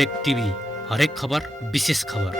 Brake TV, हरेक खबर विशेष खबर।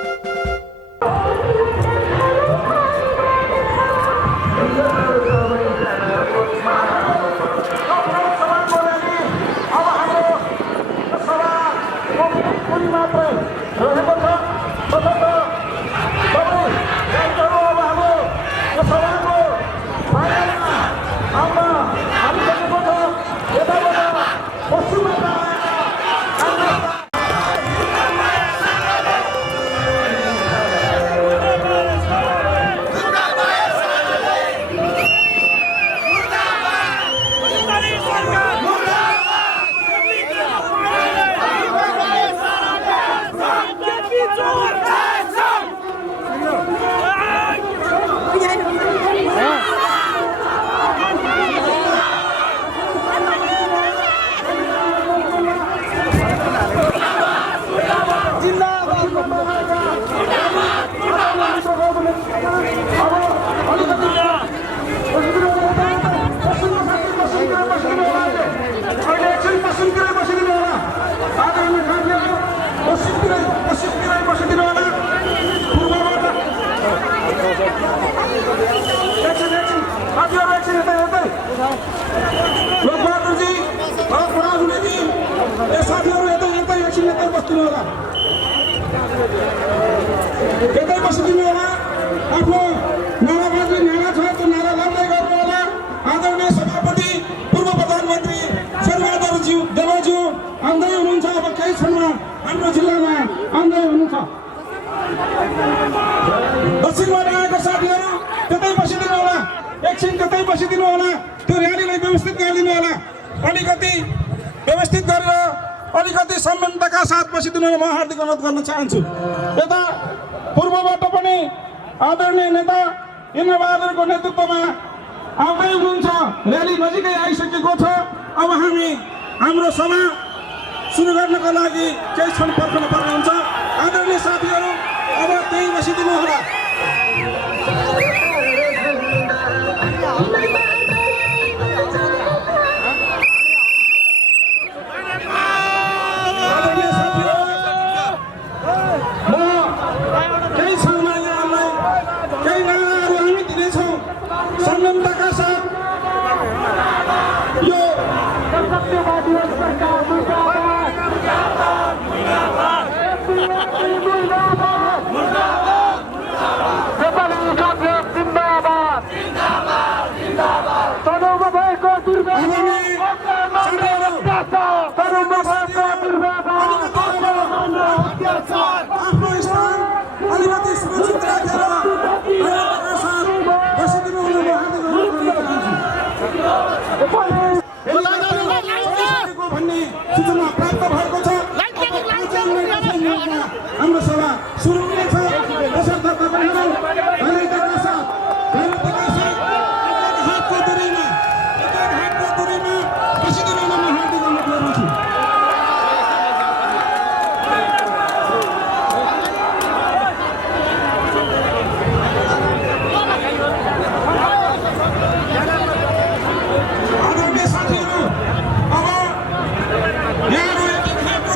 आदरणीय सभापति पूर्व प्रधानमन्त्री शेरबहादुर देवज्यू आउँदै हुनुहुन्छ। अब केही क्षणमा हाम्रो जिल्लामा आउँदै हुनुहुन्छ। दक्षिणबाट आएका साथीहरू त्यतै बसिदिनु होला, एकछिन त्यतै बसिदिनु होला। त्यो र्यालीलाई व्यवस्थित गरिदिनु होला। अलिकति व्यवस्थित गरेर अलिकति सम्बन्धका साथ बसिदिनु होला। म हार्दिक अनुरोध गर्न चाहन्छु। यता पूर्वबाट पनि आदरणीय नेता इन्द्रबहादुरको नेतृत्वमा आउँदै हुनुहुन्छ। र्याली नजिकै आइसकेको छ। अब हामी हाम्रो सभा सुरु गर्नको लागि केही क्षण पर्खन पर्ने हुन्छ। आदरणीय साथीहरू अब त्यही बसिदिनु होला। सूचना प्राप्त भएको छ। हाम्रो सभा सुरु हुनेछ। त्यसर्थ तपाईँहरू धैर्यताका साथ हातको दूरीमा बसिदिनु हुन म हार्दिक अनुरोध गर्दछु। आदरणीय साथीहरू अब यहाँहरू एक हातको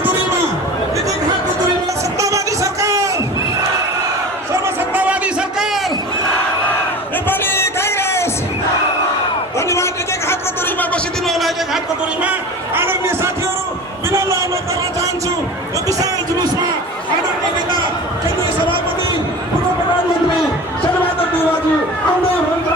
दूरीमा सत्तावादी सरकार, सर्वसत्तावादी सरकार, नेपाली कांग्रेस, धन्यवाद। एक हातको दूरीमा बसिदिनु होला। एक हातको दूरीमा आदरणीय साथीहरू विनम्र अनुरोध गर्न चाहन्छु। यो विशाल जुलुसमा आदरणीय नेता केन्द्रीय सभापति पूर्व प्रधानमन्त्री शेरबहादुर देवज्यू आउँदै हुनुहुन्छ।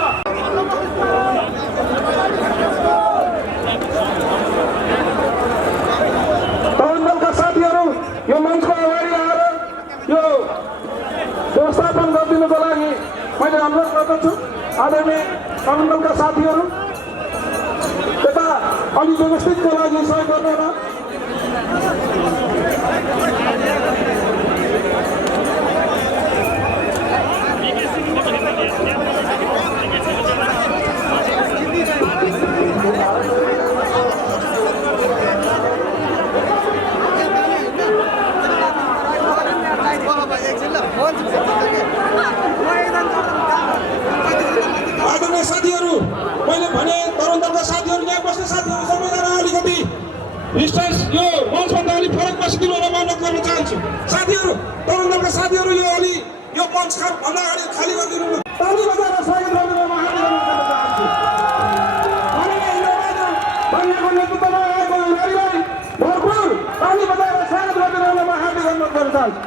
यो मञ्चको अगाडि आएर यो व्यवस्थापन गरिदिनुको लागि मैले अनुरोध गर्दछु। आदरणीय तरुण साथीहरू यता अलि व्यवस्थितको लागि सहयोग गर्नु होला। आदरणीय साथीहरू, मैले भने तरुण दलका साथीहरू यहाँ बस्ने साथीहरू सबैजना अलिकति डिस्टेन्स यो मञ्चभन्दा अलिक फरक उपस्थित हुनुहुन म अनुरोध गर्न चाहन्छु। साथीहरू, तरुण दलका साथीहरू यो अलि यो मञ्च भन्दा अगाडि खाली गरिदिनु न। ताली बजाएर स्वागत गरिदिनु म हार्दिक अनुरोध गर्न चाहन्छु। माननीय इन्द्रबहादुर भण्डाको नेतृत्वमा आएको र्यालीलाई भरपुर ताली बजाएर स्वागत गरिदिनु म हार्दिक अनुरोध गर्न चाहन्छु।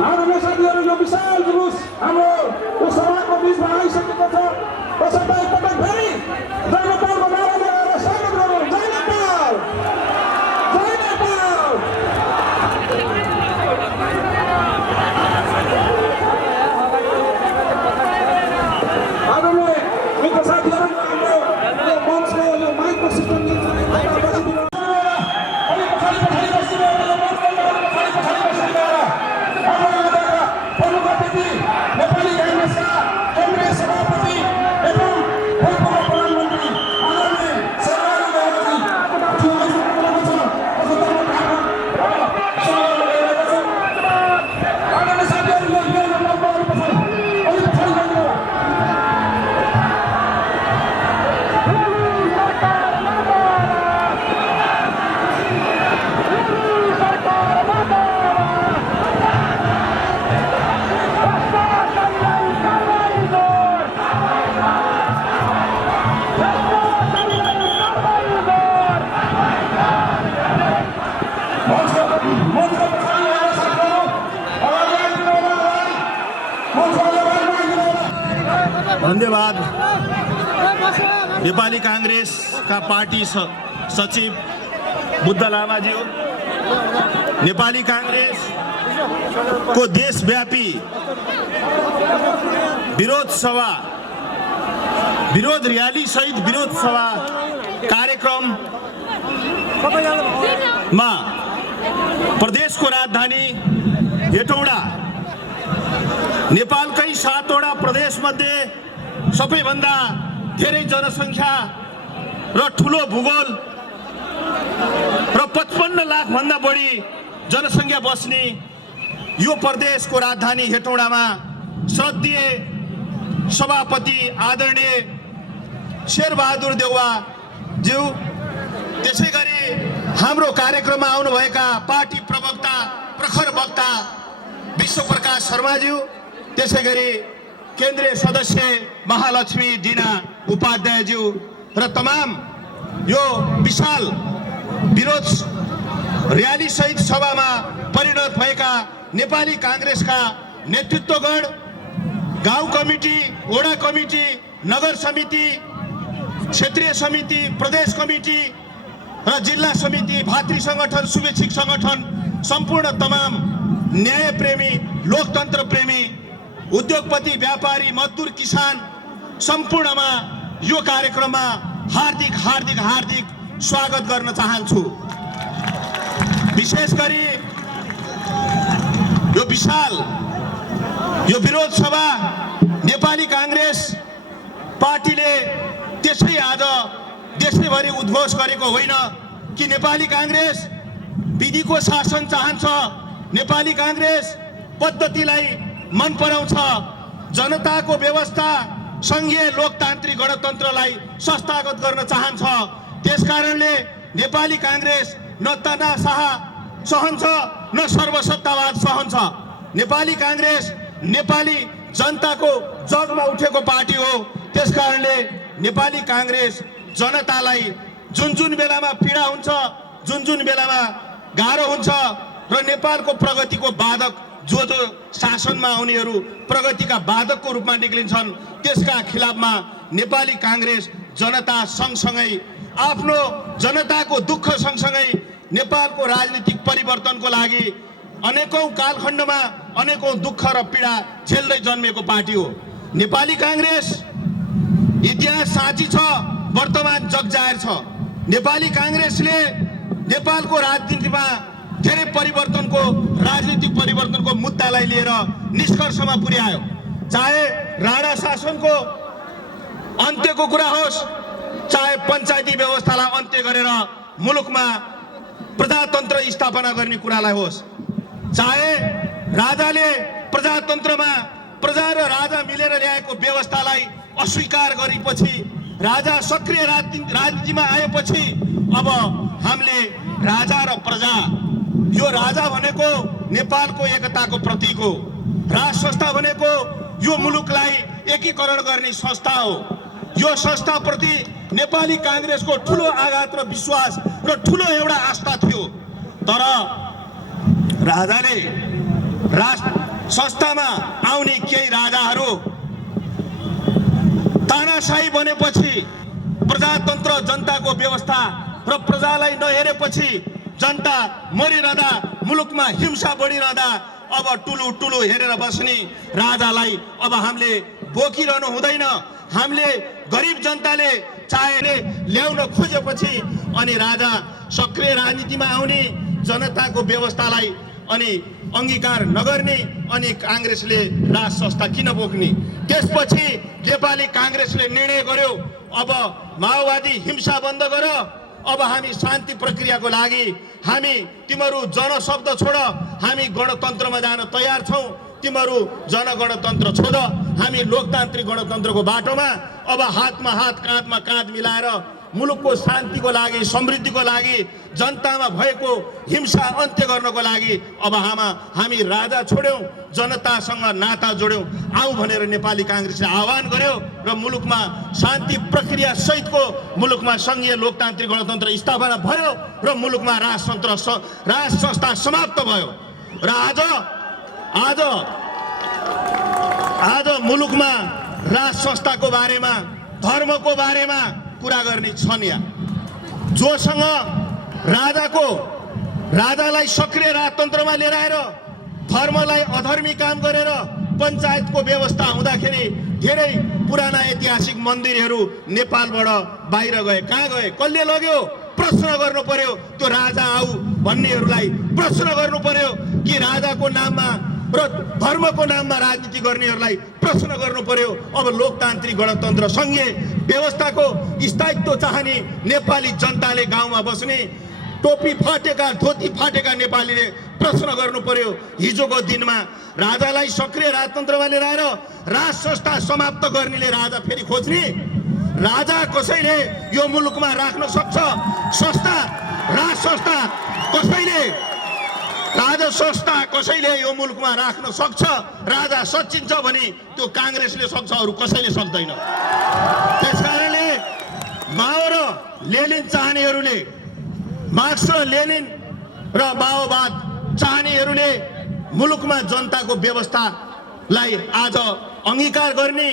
आदरणीय साथीहरू, यो विशाल जुलुस हाम्रो सभाको बिचमा आइसकेको छ। त्यसैले एकपटक फेरि जय नेपालको नारा लगाएर स्वागत गरौँ। जय नेपाल, जय नेपाल। आदरणीय मित्र साथीहरू, हाम्रो यो मञ्चको यो माइकको सिस्टम नेपाली कांग्रेसका केन्द्रीय सभापति एवं पूर्व प्रधानमन्त्री आदरणीय शेरबहादुर देउवाजी आदरणीय साथीहरू, धन्यवाद। नेपाली कांग्रेस का पार्टी सचिव बुद्ध लामाज्यू, नेपाली कांग्रेस को देशव्यापी विरोध सभा, विरोध रैली सहित विरोध सभा कार्यक्रम में प्रदेश को राजधानी हेटौडा नेपालकै 7वटा प्रदेश मध्ये सबैभन्दा धेरै जनसङ्ख्या र ठुलो भूगोल र 55 लाख भन्दा बढी जनसङ्ख्या बस्ने यो प्रदेशको राजधानी हेटौडामा श्रद्धेय सभापति आदरणीय शेरबहादुर देउवा ज्यू, त्यसैगरी हाम्रो कार्यक्रममा आउनुभएका पार्टी प्रवक्ता प्रखर वक्ता विश्वप्रकाश शर्माज्यू, त्यसैगरी केन्द्रीय सदस्य महालक्ष्मी डिना उपाध्यायज्यू र तमाम यो विशाल विरोध रैली सहित सभामा परिणत भएका नेपाली कांग्रेसका नेतृत्वगण, गाउँ कमिटी, वडा कमिटी, नगर समिति, क्षेत्रीय समिति, प्रदेश कमिटी र जिल्ला समिति, भातृ संगठन, शुभेच्छिक संगठन, सम्पूर्ण तमाम न्याय प्रेमी, लोकतन्त्र प्रेमी, उद्योगपति, व्यापारी, मजदूर, किसान सम्पूर्णमा यो कार्यक्रममा हार्दिक हार्दिक हार्दिक स्वागत गर्न चाहन्छु। विशेष गरी यो विशाल यो विरोध सभा नेपाली कांग्रेस पार्टीले त्यसै आज देशैभरि उद्घोष गरेको होइन कि नेपाली कांग्रेस विधिको शासन चाहन्छ, नेपाली कांग्रेस पद्धतिलाई मन पराउँछ, जनताको व्यवस्था संघीय लोकतान्त्रिक गणतन्त्रलाई संस्थागत गर्न चाहन्छ। त्यसकारणले नेपाली कांग्रेस न तानाशाह सहन्छ न सर्वसत्तावाद सहन्छ। नेपाली कांग्रेस नेपाली जनताको जगमा उठेको पार्टी हो। त्यसकारणले नेपाली कांग्रेस जनतालाई जुन जुन बेलामा पीडा हुन्छ, जुन जुन बेलामा गाह्रो हुन्छ र नेपालको प्रगतिको बाधक जो शासनमा आउनेहरू प्रगतिका बाधकको रूपमा निक्लिन्छन्, त्यसका खिलाफमा नेपाली कांग्रेस जनता सँगसँगै आफ्नो जनताको दुःख सँगसँगै नेपालको राजनीतिक परिवर्तनको लागि अनेकौं कालखण्डमा अनेकौं दुःख र पीडा झेल्दै जन्मेको पार्टी हो। नेपाली कांग्रेस इतिहास साँची छ, वर्तमान जगजाहेर छ। नेपाली कांग्रेसले नेपालको राजनीतिमा धेरै परिवर्तनको राजनीतिक परिवर्तनको मुद्दालाई लिएर निष्कर्षमा पुर्यायो। चाहे राणा शासनको अन्त्यको कुरा होस्, चाहे पञ्चायती व्यवस्थालाई अन्त्य गरेर मुलुकमा प्रजातन्त्र स्थापना गर्ने कुरालाई होस्, चाहे राजाले प्रजातन्त्रमा प्रजा र राजा मिलेर ल्याएको व्यवस्थालाई अस्वीकार गरेपछि, राजा सक्रिय राजनीतिमा आएपछि अब हामीले राजा र प्रजा, यो राजा भनेको नेपालको एकताको प्रतीक हो, राज संस्था भनेको यो मुलुकलाई एकीकरण गर्ने संस्था हो। यो संस्थाप्रति नेपाली कांग्रेसको ठुलो आघात र विश्वास र ठुलो एउटा आस्था थियो। तर राजाले राज संस्थामा आउने केही राजाहरू तानाशाही बनेपछि, प्रजातन्त्र जनताको व्यवस्था र प्रजालाई नहेरेपछि, जनता मरिरहँदा, मुलुकमा हिंसा बढिरहँदा अब टुलु टुलु हेरेर बस्ने राजालाई अब हामीले बोकिरहनु हुँदैन। हामीले गरिब जनताले चाहे ल्याउन खोजेपछि अनि राजा सक्रिय राजनीतिमा आउने, जनताको व्यवस्थालाई अनि अंगीकार नगर्ने, अनि कांग्रेसले राज संस्था किन बोक्ने। त्यसपछि नेपाली कांग्रेसले निर्णय गर्यो, अब माओवादी हिंसा बन्द गर, अब हामी शान्ति प्रक्रियाको लागि हामी तिमीहरू जनशब्द छोड, हामी गणतन्त्रमा जान तयार छौं, तिमीहरू जनगणतन्त्र छोड, हामी लोकतान्त्रिक गणतन्त्रको बाटोमा अब हातमा हात काँधमा काँध मिलाएर मुलुकको शान्तिको लागि, समृद्धिको लागि, जनतामा भएको हिंसा अन्त्य गर्नको लागि अब हामी राजा छोड्यौं, जनतासँग नाता जोड्यौं, आऊ भनेर नेपाली कांग्रेसले आह्वान गर्यो र मुलुकमा शान्ति प्रक्रिया सहितको मुलुकमा संघीय लोकतान्त्रिक गणतन्त्र स्थापना भयो र मुलुकमा राज संस्था समाप्त भयो। र आज मुलुकमा राज संस्थाको बारेमा, धर्मको बारेमा कुरा गर्ने छन्। यहाँ जोसँग राजालाई सक्रिय राजतन्त्रमा लिएर आएर धर्मलाई अधर्मी काम गरेर पञ्चायतको व्यवस्था हुँदाखेरि धेरै पुराना ऐतिहासिक मन्दिरहरू नेपालबाट बाहिर गए। कहाँ गए, कसले लग्यो, प्रश्न गर्नु पर्यो। त्यो राजा आऊ भन्नेहरूलाई प्रश्न गर्नु पर्यो कि राजाको नाममा र धर्मको नाममा राजनीति गर्नेहरूलाई प्रश्न गर्नु पर्यो। अब लोकतान्त्रिक गणतन्त्र संघीय व्यवस्थाको स्थायित्व चाहने नेपाली जनताले गाउँमा बस्ने टोपी फाटेका, धोती फाटेका नेपालीले प्रश्न गर्नु पर्यो। हिजोको दिनमा राजालाई सक्रिय राजतन्त्रमा लिएर आएर राज संस्था समाप्त गर्नेले राजा फेरि खोज्ने, राजा कसैले यो मुलुकमा राख्न सक्छ, राज संस्था कसैले यो मुलुकमा राख्न सक्छ, राजा सचिन्छ भने त्यो कांग्रेसले सक्छ, अरू कसैले सक्दैन। त्यसकारणले माओ र लेनिन चाहनेहरूले, मार्क्स र लेनिन र माओवाद चाहनेहरूले मुलुकमा जनताको व्यवस्थालाई आज अंगीकार गर्ने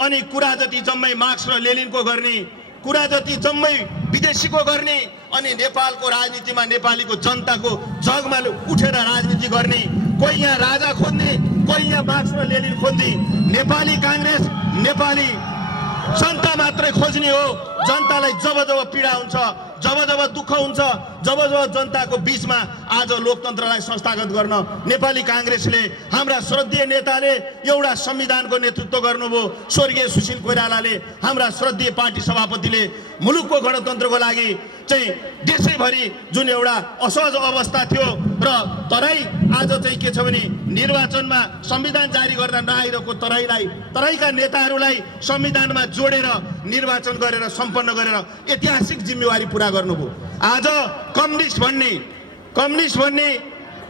अनि कुरा जति जम्मै मार्क्स र लेनिनको गर्ने, कुरा जति जम्मै विदेशीको गर्ने अनि नेपालको राजनीतिमा नेपालीको जनताको जगमा उठेर राजनीति गर्ने, कोही यहाँ राजा खोज्ने, कोही यहाँ मार्क्स र लेनिन खोज्ने। नेपाली कांग्रेस नेपाली जनता मात्रै खोज्ने हो। जनतालाई जब पीडा हुन्छ, जब दुःख हुन्छ, जब जनताको बीचमा आज लोकतन्त्रलाई संस्थागत गर्न नेपाली कांग्रेसले, हाम्रा श्रद्धेय नेताले एउटा संविधानको नेतृत्व गर्नुभयो, स्वर्गीय सुशील कोइरालाले, हाम्रा श्रद्धेय पार्टी सभापतिले मुलुकको गणतन्त्रको लागि चाहिँ देशैभरि जुन एउटा असहज अवस्था थियो र तराई आज चाहिँ के छ भने निर्वाचनमा संविधान जारी गर्दा नआइरहेको तराईका नेताहरूलाई संविधानमा जोडेर निर्वाचन गरेर सम्पन्न गरेर ऐतिहासिक जिम्मेवारी पूरा गर्नुभयो। आज कम्युनिस्ट भन्ने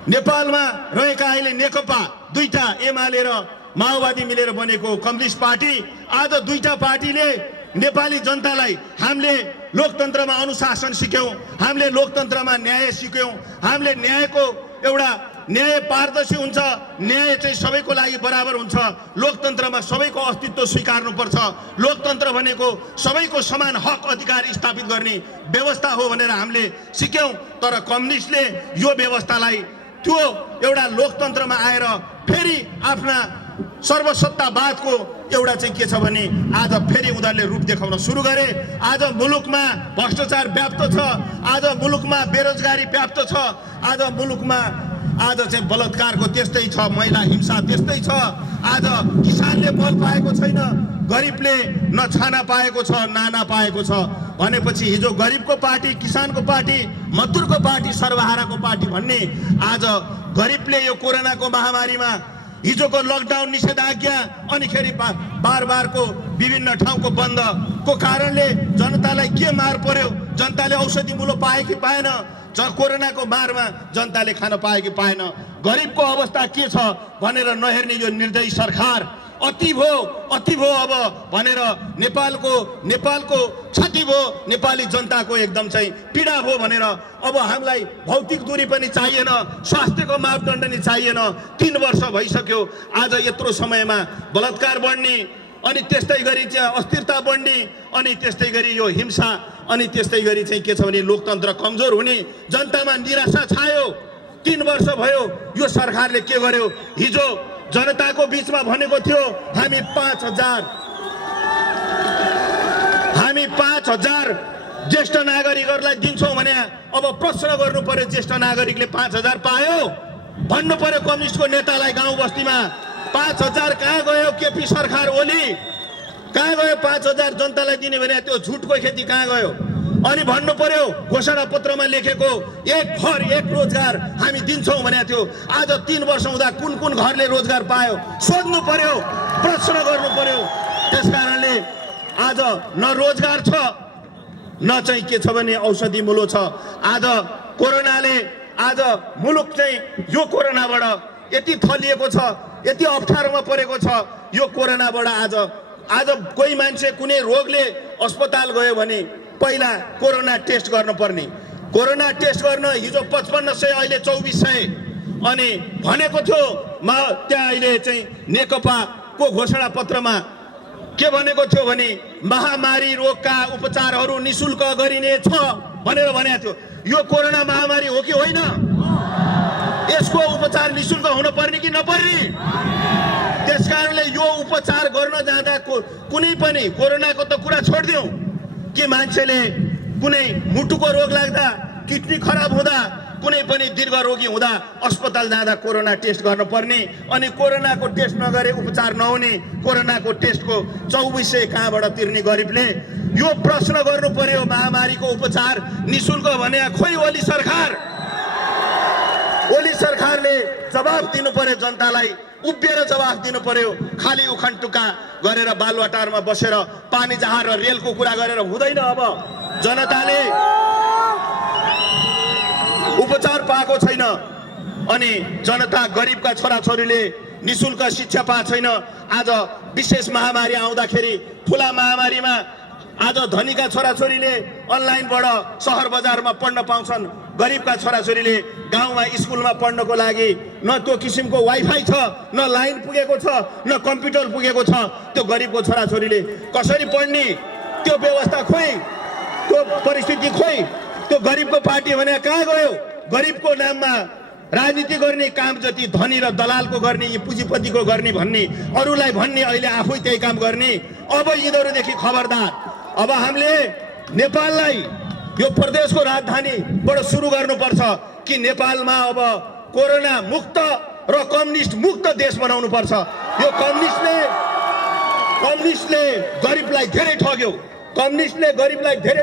नेपालमा रहेका अहिले नेकपा, दुईटा एमाले र माओवादी मिलेर बनेको कम्युनिस्ट पार्टी, आज दुईटा पार्टीले नेपाली जनतालाई हामीले लोकतन्त्रमा अनुशासन सिक्यौं, हामीले लोकतन्त्रमा न्याय सिक्यौं, हामीले न्यायको एउटा न्याय पारदर्शी हुन्छ, न्याय चाहिँ सबैको लागि बराबर हुन्छ, लोकतन्त्रमा सबैको अस्तित्व स्वीकार्नुपर्छ, लोकतन्त्र भनेको सबैको समान हक अधिकार स्थापित गर्ने व्यवस्था हो भनेर हामीले सिक्यौं। तर कम्युनिस्टले यो व्यवस्थालाई त्यो एउटा लोकतन्त्रमा आएर फेरि आफ्ना सर्वसत्तावादको एउटा चाहिँ के छ भने आज फेरि उनीहरूले रूप देखाउन सुरु गरे। आज मुलुकमा भ्रष्टाचार व्याप्त छ, आज मुलुकमा बेरोजगारी व्याप्त छ, आज मुलुकमा आज चाहिँ बलात्कारको त्यस्तै छ, महिला हिंसा त्यस्तै छ, आज किसानले मल पाएको छैन, गरिबले न छाना पाएको छ, नाना पाएको छ। भनेपछि हिजो गरिबको पार्टी, किसानको पार्टी, मजदुरको पार्टी, सर्वहाराको पार्टी भन्ने आज गरिबले यो कोरोनाको महामारीमा हिजोको लकडाउन निषेधाज्ञा अनिखेरि बारको विभिन्न ठाउँको बन्दको कारणले जनतालाई के मार पर्यो, जनताले औषधि मूल्य पाए कि पाएन, कोरोनाको मारमा जनताले खान पाए कि पाएन, गरिबको अवस्था के छ भनेर नहेर्ने यो निर्दयी सरकार अति भो अब भनेर नेपालको क्षति भो, नेपाली जनताको एकदम चाहिँ पीडा भो भनेर अब हामीलाई भौतिक दूरी पनि चाहिएन, स्वास्थ्यको मापदण्ड नि चाहिएन। 3 वर्ष भइसक्यो। आज यत्रो समयमा बलात्कार बढ्ने, अनि त्यस्तै गरी चाहिँ अस्थिरता बढ्ने, अनि त्यस्तै गरी यो हिंसा, अनि त्यस्तै गरी चाहिँ के छ भने लोकतन्त्र कमजोर हुने, जनतामा निराशा छायो। 3 वर्ष भयो यो सरकारले के गर्यो? हिजो जनताको बीचमा भनेको थियो हामी 5,000 ज्येष्ठ नागरिकहरूलाई दिन्छौँ भने अब प्रश्न गर्नु पर्यो, ज्येष्ठ नागरिकले 5,000 पायो? भन्नु पर्यो कम्युनिस्टको नेतालाई गाउँ बस्तीमा 5,000 कहाँ गयो? केपी सरकार ओली कहाँ गयो? 5,000 जनतालाई दिने भने त्यो झुटको खेती कहाँ गयो? अनि भन्नु पर्यो घोषणा पत्रमा लेखेको एक घर एक रोजगार हामी दिन्छौँ भने थियो। आज 3 वर्ष हुँदा कुन घरले रोजगार पायो? सोध्नु पर्यो, प्रश्न गर्नु पर्यो। त्यसकारणले आज न रोजगार छ, न चाहिँ के छ भने औषधि मूल्य छ। आज कोरोनाले आज मुलुक चाहिँ यो कोरोनाबाट यति थलिएको छ, यति अप्ठ्यारोमा परेको छ। यो कोरोनाबाट आज कोही मान्छे कुनै रोगले अस्पताल गयो भने पहिला कोरोना टेस्ट गर्नुपर्ने, कोरोना टेस्ट गर्न हिजो 5500 अहिले 2400 अनि भनेको थियो त्यहाँ अहिले चाहिँ नेकपाको घोषणा पत्रमा के भनेको थियो भने महामारी रोगका उपचारहरू निशुल्क गरिनेछ भनेर भनेको थियो। यो कोरोना महामारी हो कि होइन? यसको उपचार निशुल्क हुन पर्ने कि नपर्ने? त्यसकारणले यो उपचार गर्न जाँदा कुनै पनि कोरोनाको त कुरा छोडिदिउँ कि मान्छेले कुनै मुटुको रोग लाग्दा, किडनी खराब हुँदा, कुनै पनि दीर्घ रोगी हुँदा अस्पताल जाँदा कोरोना टेस्ट गर्नुपर्ने, अनि कोरोनाको टेस्ट नगरे उपचार नहुने, कोरोनाको टेस्टको 2400 कहाँबाट तिर्ने गरिबले? यो प्रश्न गर्नु पर्यो। महामारीको उपचार निशुल्क भने खोइ ओली सरकारले जवाब दिनु पर्यो, जनतालाई उभिएर जवाफ दिनु पर्यो। खाली उखनटुका गरेर बालुवाटारमा बसेर पानी जहाज र रेलको कुरा गरेर हुँदैन। अब जनताले उपचार पाएको छैन, अनि जनता गरिबका छोराछोरीले निशुल्क शिक्षा पाएको छैन। आज विशेष महामारी आउँदाखेरि, ठुला महामारीमा आज धनीका छोराछोरीले अनलाइनबाट सहर बजारमा पढ्न पाउँछन्, गरिबका छोराछोरीले गाउँमा स्कुलमा पढ्नको लागि न त्यो किसिमको वाइफाई छ, न लाइन पुगेको छ, न कम्प्युटर पुगेको छ। त्यो गरिबको छोराछोरीले कसरी पढ्ने? त्यो व्यवस्था खोइ, त्यो परिस्थिति खोइ। त्यो गरिबको पार्टी भने कहाँ गयो? गरिबको नाममा राजनीति गर्ने काम जति धनी र दलालको गर्ने, पुँजीपतिको गर्ने भन्ने, अरूलाई भन्ने, अहिले आफै त्यही काम गर्ने। अब यिनीहरूदेखि खबरदार। अब हामीले नेपाललाई यो प्रदेशको राजधानीबाट सुरु गर्नुपर्छ कि नेपालमा अब कोरोना मुक्त र कम्युनिस्ट मुक्त देश बनाउनु पर्छ। यो कम्युनिस्टले गरिबलाई धेरै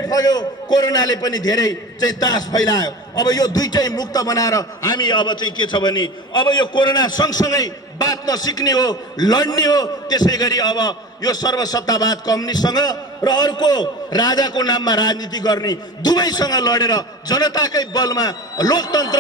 ठग्यो, कोरोनाले पनि धेरै चाहिँ त्रास फैलायो। अब यो दुईटै मुक्त बनाएर हामी अब चाहिँ के छ भने अब यो कोरोना सँगसँगै बाँच्न सिक्ने हो, लड्ने हो। त्यसै गरी अब यो सर्वसत्तावाद कम्युनिस्टसँग र अर्को राजाको नाममा राजनीति गर्ने दुवैसँग लडेर जनताकै बलमा लोकतन्त्र,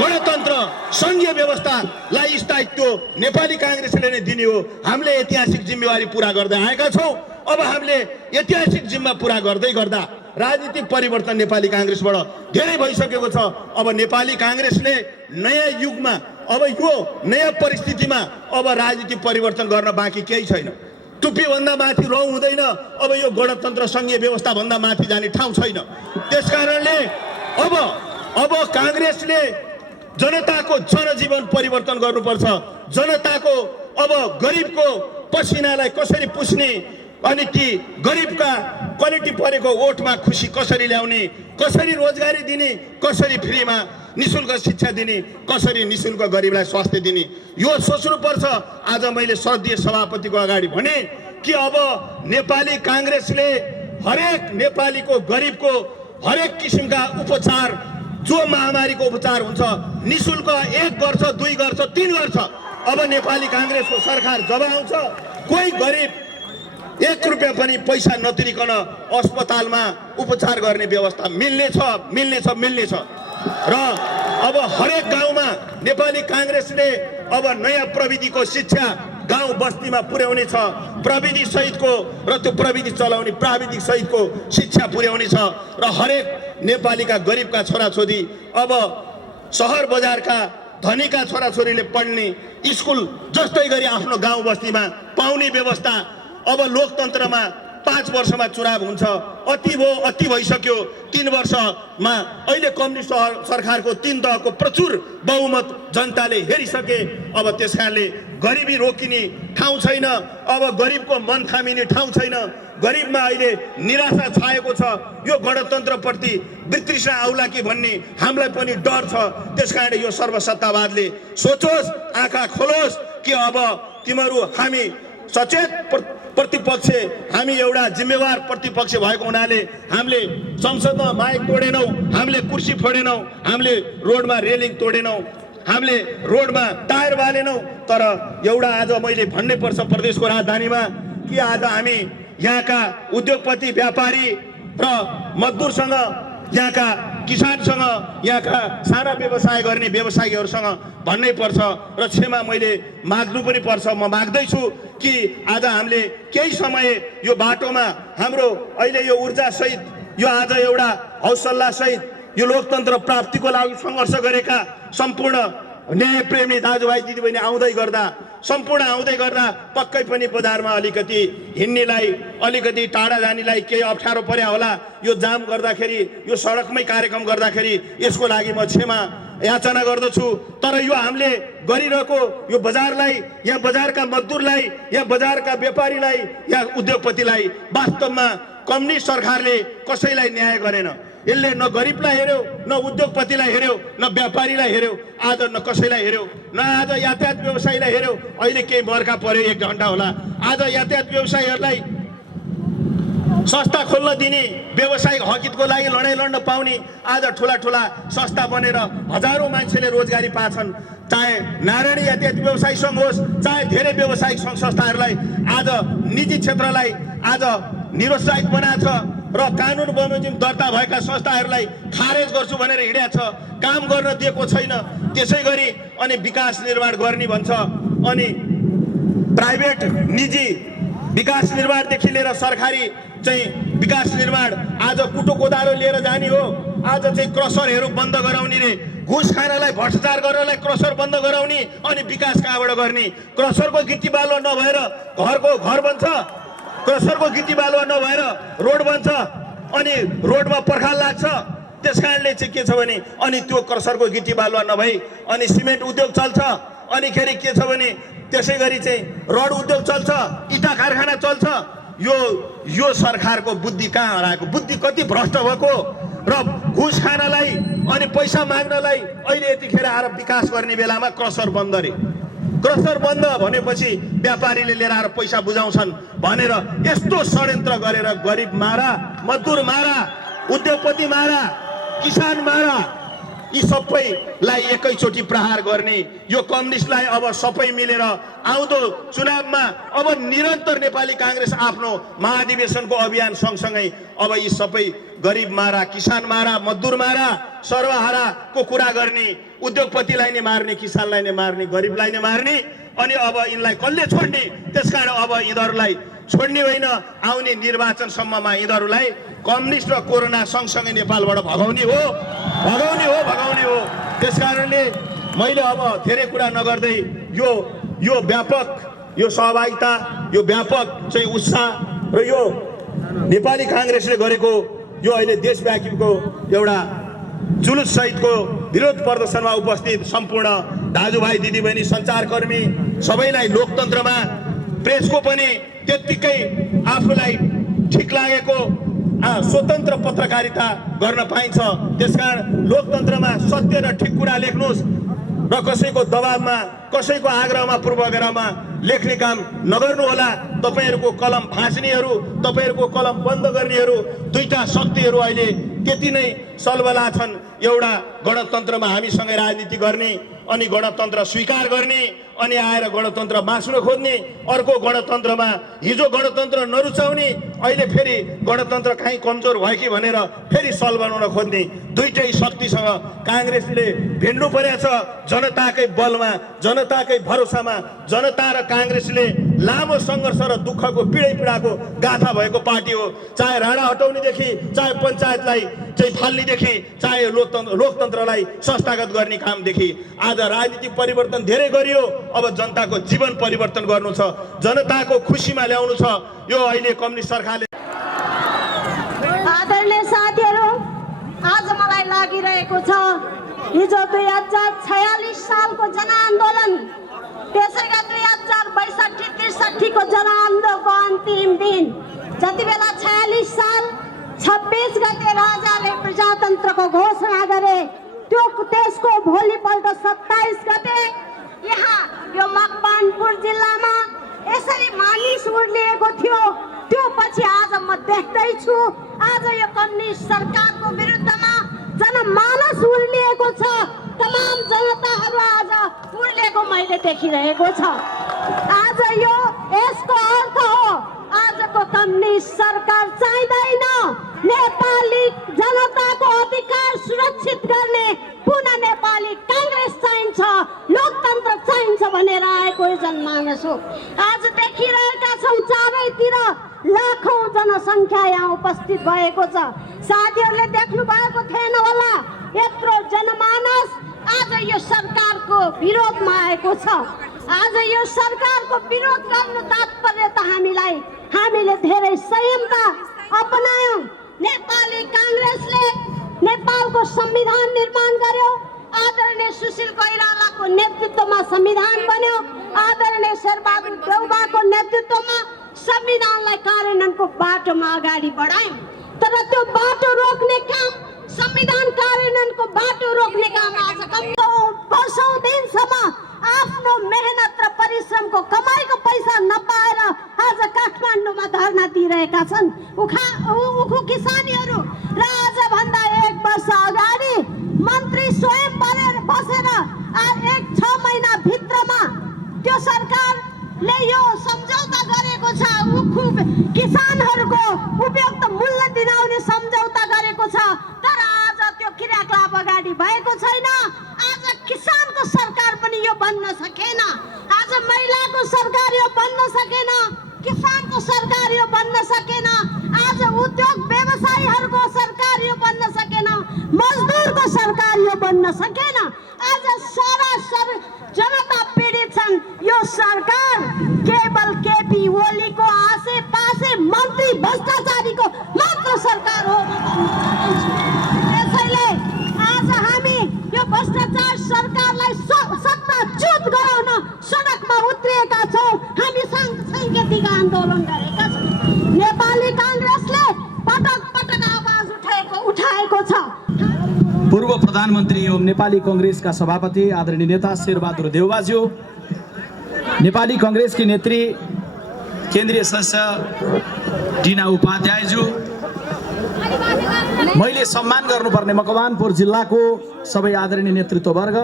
गणतन्त्र, सङ्घीय व्यवस्थालाई स्थायित्व नेपाली काङ्ग्रेसले नै दिने हो। हामीले ऐतिहासिक जिम्मेवारी पुरा गर्दै आएका छौँ। अब हामीले ऐतिहासिक जिम्मा पुरा गर्दै गर्दा राजनीतिक परिवर्तन नेपाली काङ्ग्रेसबाट धेरै भइसकेको छ। अब नेपाली काङ्ग्रेसले नयाँ युगमा, अब यो नयाँ परिस्थितिमा अब राजनीतिक परिवर्तन गर्न बाँकी केही छैन। टुप्पीभन्दा माथि रौँ हुँदैन। अब यो गणतन्त्र सङ्घीय व्यवस्थाभन्दा माथि जाने ठाउँ छैन। त्यसकारणले अब काङ्ग्रेसले जनताको जनजीवन परिवर्तन गर्नुपर्छ। जनताको अब गरिबको पसिनालाई कसरी पुस्ने, अनि ती गरिबका क्वालिटी परेको ओटमा खुसी कसरी ल्याउने, कसरी रोजगारी दिने, कसरी फ्रीमा निशुल्क शिक्षा दिने, कसरी निशुल्क गरिबलाई स्वास्थ्य दिने, यो सोच्नुपर्छ। आज मैले सदीय सभापतिको अगाडि भने कि अब नेपाली काङ्ग्रेसले हरेक नेपालीको गरिबको हरेक किसिमका उपचार जो महामारीको उपचार हुन्छ निशुल्क 1 वर्ष 2 वर्ष 3 वर्ष अब नेपाली कांग्रेसको सरकार जब आउँछ कोही गरिब 1 रुपैयाँ पनि पैसा नतिरिकन अस्पतालमा उपचार गर्ने व्यवस्था मिल्नेछ र अब हरेक गाउँमा नेपाली कांग्रेसले अब नयाँ प्रविधिको शिक्षा गाउँ बस्तीमा पुर्याउने छ प्रविधि सहितको र त्यो प्रविधि चलाउने प्राविधिक सहितको शिक्षा पुर्याउने छ र हरेक नेपालीका गरिबका छोराछोरी अब शहर बजारका धनीका छोराछोरीले पढ्ने स्कुल जस्तै गरी आफ्नो गाउँ बस्तीमा पाउने व्यवस्था अब लोकतन्त्रमा 5 वर्षमा चुनाव हुन्छ अति भइसक्यो 3 वर्षमा अहिले कम्युनिस्ट सरकारको 3 दहको प्रचुर बहुमत जनताले हेरिसके अब त्यसकारणले गरिबी रोकिने ठाउँ छैन अब गरिबको मन थामिने ठाउँ छैन गरिबमा अहिले निराशा छाएको छ यो गणतन्त्रप्रति वितृष्णा आउला कि भन्ने हामीलाई पनि डर छ त्यसकारणले यो सर्वसत्तावादले सोचोस् आँखा खोलोस् कि अब तिमीहरू हामी सचेत प्रतिपक्ष हामी एउटा जिम्मेवार प्रतिपक्ष भएको हुनाले हामीले संसदमा माइक तोडेनौं हामीले कुर्सी फोडेनौं हामीले रोडमा रेलिङ तोडेनौं हामीले रोडमा टायर बालेनौं तर एउटा आज मैले भन्नै पर्छ प्रदेशको राजधानीमा कि आज हामी यहाँका उद्योगपति व्यापारी र मजदुरसँग यहाँका किसानसँग यहाँका साना व्यवसाय गर्ने व्यवसायीहरूसँग भन्नै पर्छ र क्षमा मैले माग्नु पनि पर्छ म माग्दैछु कि आज हामीले केही समय यो बाटोमा हाम्रो अहिले यो ऊर्जा सहित यो आज एउटा हौसला सहित यो लोकतन्त्र प्राप्तिको लागि सङ्घर्ष गरेका सम्पूर्ण न्यायप्रेमी दाजुभाइ दिदीबहिनी आउँदै गर्दा सम्पूर्ण आउँदै गर्दा पक्कै पनि बजारमा अलिकति हिँड्नेलाई अलिकति टाढा जानेलाई केही अप्ठ्यारो पर्या होला यो जाम गर्दाखेरि यो सडकमै कार्यक्रम गर्दाखेरि यसको लागि म क्षमा याचना गर्दछु तर यो हामीले गरिरहेको यो बजारलाई यहाँ बजारका मजदुरलाई यहाँ बजारका व्यापारीलाई यहाँ उद्योगपतिलाई वास्तवमा कम्युनिस्ट सरकारले कसैलाई न्याय गरेन यसले न गरिबलाई हेर्यो न उद्योगपतिलाई हेर्यो न व्यापारीलाई हेर्यो आज न कसैलाई हेर्यो न आज यातायात व्यवसायीलाई हेर्यो अहिले केही बर्खा पर्यो 1 घण्टा होला आज यातायात व्यवसायीहरूलाई संस्था खोल्न दिने व्यवसायिक हकितको लागि लडाइँ लड्न पाउने आज ठुला संस्था बनेर हजारौं मान्छेले रोजगारी पाछन् चाहे नारायणी यातायात व्यवसायी सङ्घ होस् चाहे धेरै व्यवसायिक सङ्घ संस्थाहरूलाई आज निजी क्षेत्रलाई आज निरुत्साहित बनाएको छ र कानुन बमोजिम दर्ता भएका संस्थाहरूलाई खारेज गर्छु भनेर हिँडेको छ काम गर्न दिएको छैन त्यसै गरी अनि विकास निर्माण गर्ने भन्छ अनि प्राइभेट निजी विकास निर्माणदेखि लिएर सरकारी चाहिँ विकास निर्माण आज कुटो कोदालो लिएर जाने हो आज चाहिँ क्रसरहरू बन्द गराउने रे घुस खानलाई भ्रष्टाचार गर्नलाई क्रसर बन्द गराउने अनि विकास कहाँबाट गर्ने क्रसरको गिट्टी बालुवा नभएर घरको घर बन्छ क्रसरको गिट्टी बालुवा नभएर रोड बन्छ अनि रोडमा पर्खाल लाग्छ त्यसकारणले चाहिँ के छ भने अनि त्यो क्रसरको गिट्टी बालुवा नभई अनि सिमेन्ट उद्योग चल्छ अनि खेरि के छ भने त्यसै गरी चाहिँ रड उद्योग चल्छ इटा कारखाना चल्छ यो सरकारको बुद्धि कहाँ हराएको बुद्धि कति भ्रष्ट भएको र घुस खानलाई अनि पैसा माग्नलाई अहिले यतिखेर आएर विकास गर्ने बेलामा क्रसर बन्द रे क्रसर बन्द भनेपछि व्यापारीले लिएर आएर पैसा बुझाउँछन् भनेर यस्तो षड्यन्त्र गरेर गरिब मारा मजदुर मारा उद्योगपति मारा किसान मारा यी सबैलाई एकैचोटि प्रहार गर्ने यो कम्युनिस्टलाई अब सबै मिलेर आउँदो चुनावमा अब निरन्तर नेपाली कांग्रेस आफ्नो महाधिवेशनको अभियान सँगसँगै अब यी सबै गरिब मारा किसान मारा मजदुर मारा सर्वहाराको कुरा गर्ने उद्योगपतिलाई नै मार्ने किसानलाई नै मार्ने गरिबलाई नै मार्ने अनि अब यिनलाई कसले छोड्ने त्यसकारण अब यिनीहरूलाई छोड्ने होइन आउने निर्वाचनसम्ममा यिनीहरूलाई कम्युनिस्ट र कोरोना सँगसँगै नेपालबाट भगाउने हो त्यसकारणले मैले अब धेरै कुरा नगर्दै यो व्यापक यो सहभागिता यो व्यापक चाहिँ उत्साह र यो नेपाली कांग्रेसले गरेको यो अहिले देशव्यापीको एउटा जुलुस सहितको विरोध प्रदर्शनमा उपस्थित सम्पूर्ण दाजुभाइ दिदीबहिनी सञ्चारकर्मी सबैलाई लोकतन्त्रमा प्रेसको पनि त्यत्तिकै आफूलाई ठिक लागेको स्वतन्त्र पत्रकारिता गर्न पाइन्छ त्यसकारण लोकतन्त्रमा सत्य र ठिक कुरा लेख्नुहोस् र कसैको दबावमा कसैको आग्रहमा पूर्वाग्रहमा लेख्ने काम नगर्नुहोला। तपाईहरूको कलम भाँच्नेहरू, तपाईहरूको कलम बन्द गर्नेहरू, दुईटा शक्तिहरू अहिले त्यति नै सलबला छन्। एउटा गणतन्त्रमा हामीसँगै राजनीति गर्ने अनि गणतन्त्र स्वीकार गर्ने अनि आएर गणतन्त्र बाँच्न खोज्ने, अर्को गणतन्त्रमा हिजो गणतन्त्र नरुचाउने अहिले फेरि गणतन्त्र कहीँ कमजोर भयो कि भनेर फेरि सल बनाउन खोज्ने दुईटै शक्तिसँग काङ्ग्रेसले भिड्नु परेछ। जनताकै बलमा, जनताकै भरोसामा जनता र काङ्ग्रेसले लामो सङ्घर्ष र दुःखको पीडाको गाथा भएको पार्टी हो। चाहे राणा हटाउनेदेखि, चाहे पञ्चायतलाई चाहिँ फाल्नेदेखि, चाहे लोकतन्त्रलाई संस्थागत गर्ने कामदेखि आज राजनीतिक परिवर्तन धेरै गरियो। अब जनताको जीवन परिवर्तन गर्नु छ, जनताको खुसीमा ल्याउनु छ। यो अहिले कम्युनिस्ट सरकारले। आदरणीय साथीहरू, आज मलाई लागिरहेको छ हिजो 2046 सालको जनआन्दोलन, त्यसैका 2062-63 को जनआन्दोलनको अन्तिम दिन, जति बेला 46 साल 26 गते राजाले प्रजातन्त्रको घोषणा गरे, त्यो त्यसको भोलिपल्ट 27 गते यहाँ यो मकवानपुर जिल्लामा यसरी मानिस उर्लिएको थियो। त्यो पछि आज म देख्दैछु आज यो कम्युनिस्ट सरकारको विरुद्धमा जनमानस उर्लिएको छ। तमाम जनताहरू आज उर्लिएको मैले देखिरहेको छ। आज यो यसको अर्थ हो आजको कम्युनिस्ट सरकार चाहिँदैन। नेपाली जनताको अधिकार सुरक्षित गर्ने पुनः नेपाली काङ्ग्रेस चाहिन्छ, लोकतन्त्र चाहिन्छ भनेर आएको जनमानस हो। आज देखिरहेका छौँ चारैतिर लाखौं जनसङ्ख्या यहाँ उपस्थित भएको छ। साथीहरूले देख्नु भएको थिएन होला, यत्रो जनमानस आज यो सरकारको विरोधमा आएको छ। आज यो सरकारको विरोध गर्नु तात्पर्य त हामीले धेरै संयमता अपनायौं। नेपाली काङ्ग्रेसले नेपालको संविधान निर्माण गर्यो। आदरणीय सुशील कोइरालाको नेतृत्वमा संविधान बन्यो। आदरणीय शेरबहादुर देउवाको नेतृत्वमा संविधानलाई कार्यान्वयनको बाटोमा अगाडि बढायौं। तर त्यो बाटो रोक्ने काम, संविधान कार्यान्वयनको बाटो रोक्ने काम आज वर्षौं दिनसम्म आफ्नो मेहनत र परिश्रमको कमाईको पैसा नपाएर आज काठमाडौँमा धरना दिइरहेका छन् उखु किसानीहरू। र आजभन्दा 1 वर्ष अगाडि मन्त्री स्वयं बसेर 6 महिना भित्रमा त्यो सरकारले यो सम्झौता गरेको छ, उखु किसानहरूको उपयुक्त मूल्य दिलाउने सम्झौता गरेको छ। तर आज त्यो क्रियाकलाप अगाडि भएको छैन। आज किसानको सरकार पनि यो बन्न सकेन। आज महिलाको सरकार यो बन्न सकेन, किसानको सरकार यो बन्न सकेन। आज उद्योग व्यवसायीहरूको सरकार यो बन्न सकेन, मजदुरको सरकार यो बन्न सकेन। आज सारा जनता पीडित छन्। यो सरकार केवल केपी ओलीको आसे-पासे मन्त्री भ्रष्टाचारीको मात्र सरकार हो। त्यसैले आज हामी यो भ्रष्टाचार सरकारलाई सत्ताच्युत गराउन सडकमा उत्रिएका छौँ। हामी साङ्केतिक आन्दोलन गरेका छौँ। नेपाली काङ्ग्रेसले पटक पटक आवाज उठाएको छ। पूर्व प्रधानमन्त्री एवं नेपाली कांग्रेसका सभापति आदरणीय नेता शेरबहादुर देउवाज्यू, नेपाली कांग्रेसकी नेत्री केन्द्रीय सदस्य डिना उपाध्यायज्यू, मैले सम्मान गर्नुपर्ने मकवानपुर जिल्लाको सबै आदरणीय नेतृत्ववर्ग,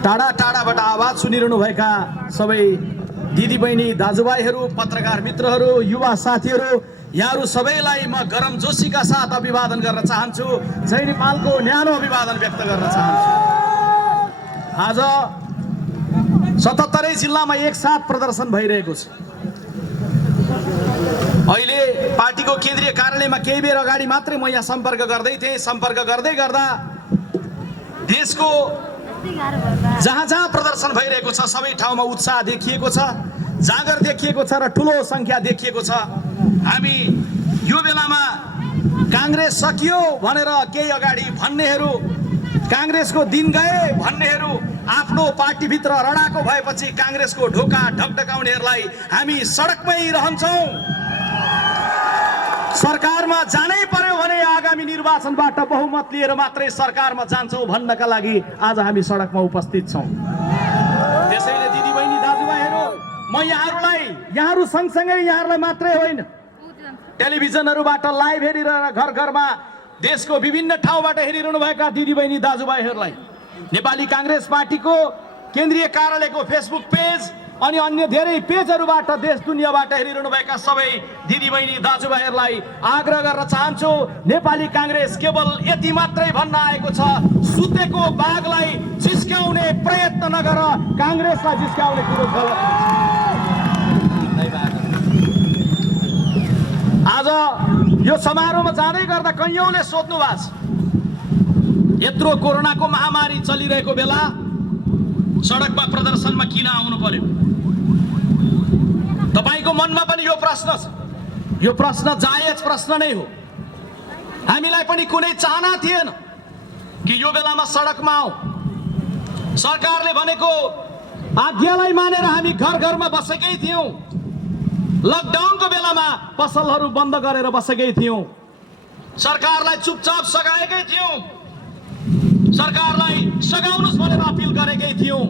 टाढा टाढाबाट आवाज सुनिरहनु भएका सबै दिदीबहिनी दाजुभाइहरू, पत्रकार मित्रहरू, युवा साथीहरू, यहाँहरू सबैलाई म गरमजोशीका साथ अभिवादन गर्न चाहन्छु। जय नेपालको न्यानो अभिवादन व्यक्त गर्न चाहन्छु। आज 77 जिल्लामा एकसाथ प्रदर्शन भइरहेको छ। अहिले पार्टीको केन्द्रीय कार्यालयमा केही बेर अगाडि मात्रै म यहाँ सम्पर्क गर्दै थिएँ। सम्पर्क गर्दै गर्दा देशको जहाँ जहाँ प्रदर्शन भइरहेको छ सबै ठाउँमा उत्साह देखिएको छ, जागर देखिएको छ र ठुलो सङ्ख्या देखिएको छ। हामी यो बेलामा काङ्ग्रेस सकियो भनेर केही अगाडि भन्नेहरू, काङ्ग्रेसको दिन गए भन्नेहरू, आफ्नो पार्टीभित्र रडाको भएपछि काङ्ग्रेसको ढोका ढकढकाउनेहरूलाई हामी सडकमै रहन्छौँ। सरकारमा जानै पर्यो भने आगामी निर्वाचनबाट बहुमत लिएर मात्रै सरकारमा जान्छौँ भन्नका लागि आज हामी सडकमा उपस्थित छौँ। त्यसैले दिदीबहिनी दाजुभाइहरू, म यहाँहरू सँगसँगै यहाँहरूलाई मात्रै होइन, टेलिभिजनहरूबाट लाइभ हेरिरहेर घर घरमा देशको विभिन्न ठाउँबाट हेरिरहनु भएका दिदीबहिनी दाजुभाइहरूलाई नेपाली काङ्ग्रेस पार्टीको केन्द्रीय कार्यालयको फेसबुक पेज अनि अन्य धेरै पेजहरूबाट देश दुनियाँबाट हेरिरहनु भएका सबै दिदीबहिनी दाजुभाइहरूलाई आग्रह गर्न चाहन्छु, नेपाली काङ्ग्रेस केवल यति मात्रै भन्न आएको छ, सुतेको बाघलाई जिस्काउने प्रयत्न नगर, काङ्ग्रेसलाई जिस्काउने कुरो गलत। आज यो समारोहमा जाँदै गर्दा कैयौँले सोध्नु भएको छ, यत्रो कोरोनाको महामारी चलिरहेको बेला सडकमा प्रदर्शनमा किन आउनु पर्यो? तपाईको मनमा पनि यो प्रश्न छ। यो प्रश्न जायज प्रश्न नै हो। हामीलाई पनि कुनै चाहना थिएन कि यो बेलामा सडकमा आऊ। सरकारले भनेको आज्ञालाई मानेर हामी घर घरमा बसेकै थियौँ। लकडाउनको बेलामा पसलहरू बन्द गरेर बसेकै थियौँ। सरकारलाई चुपचाप सघाएकै थियौँ। सरकारलाई सघाउनुहोस् भनेर अपिल गरेकै थियौँ।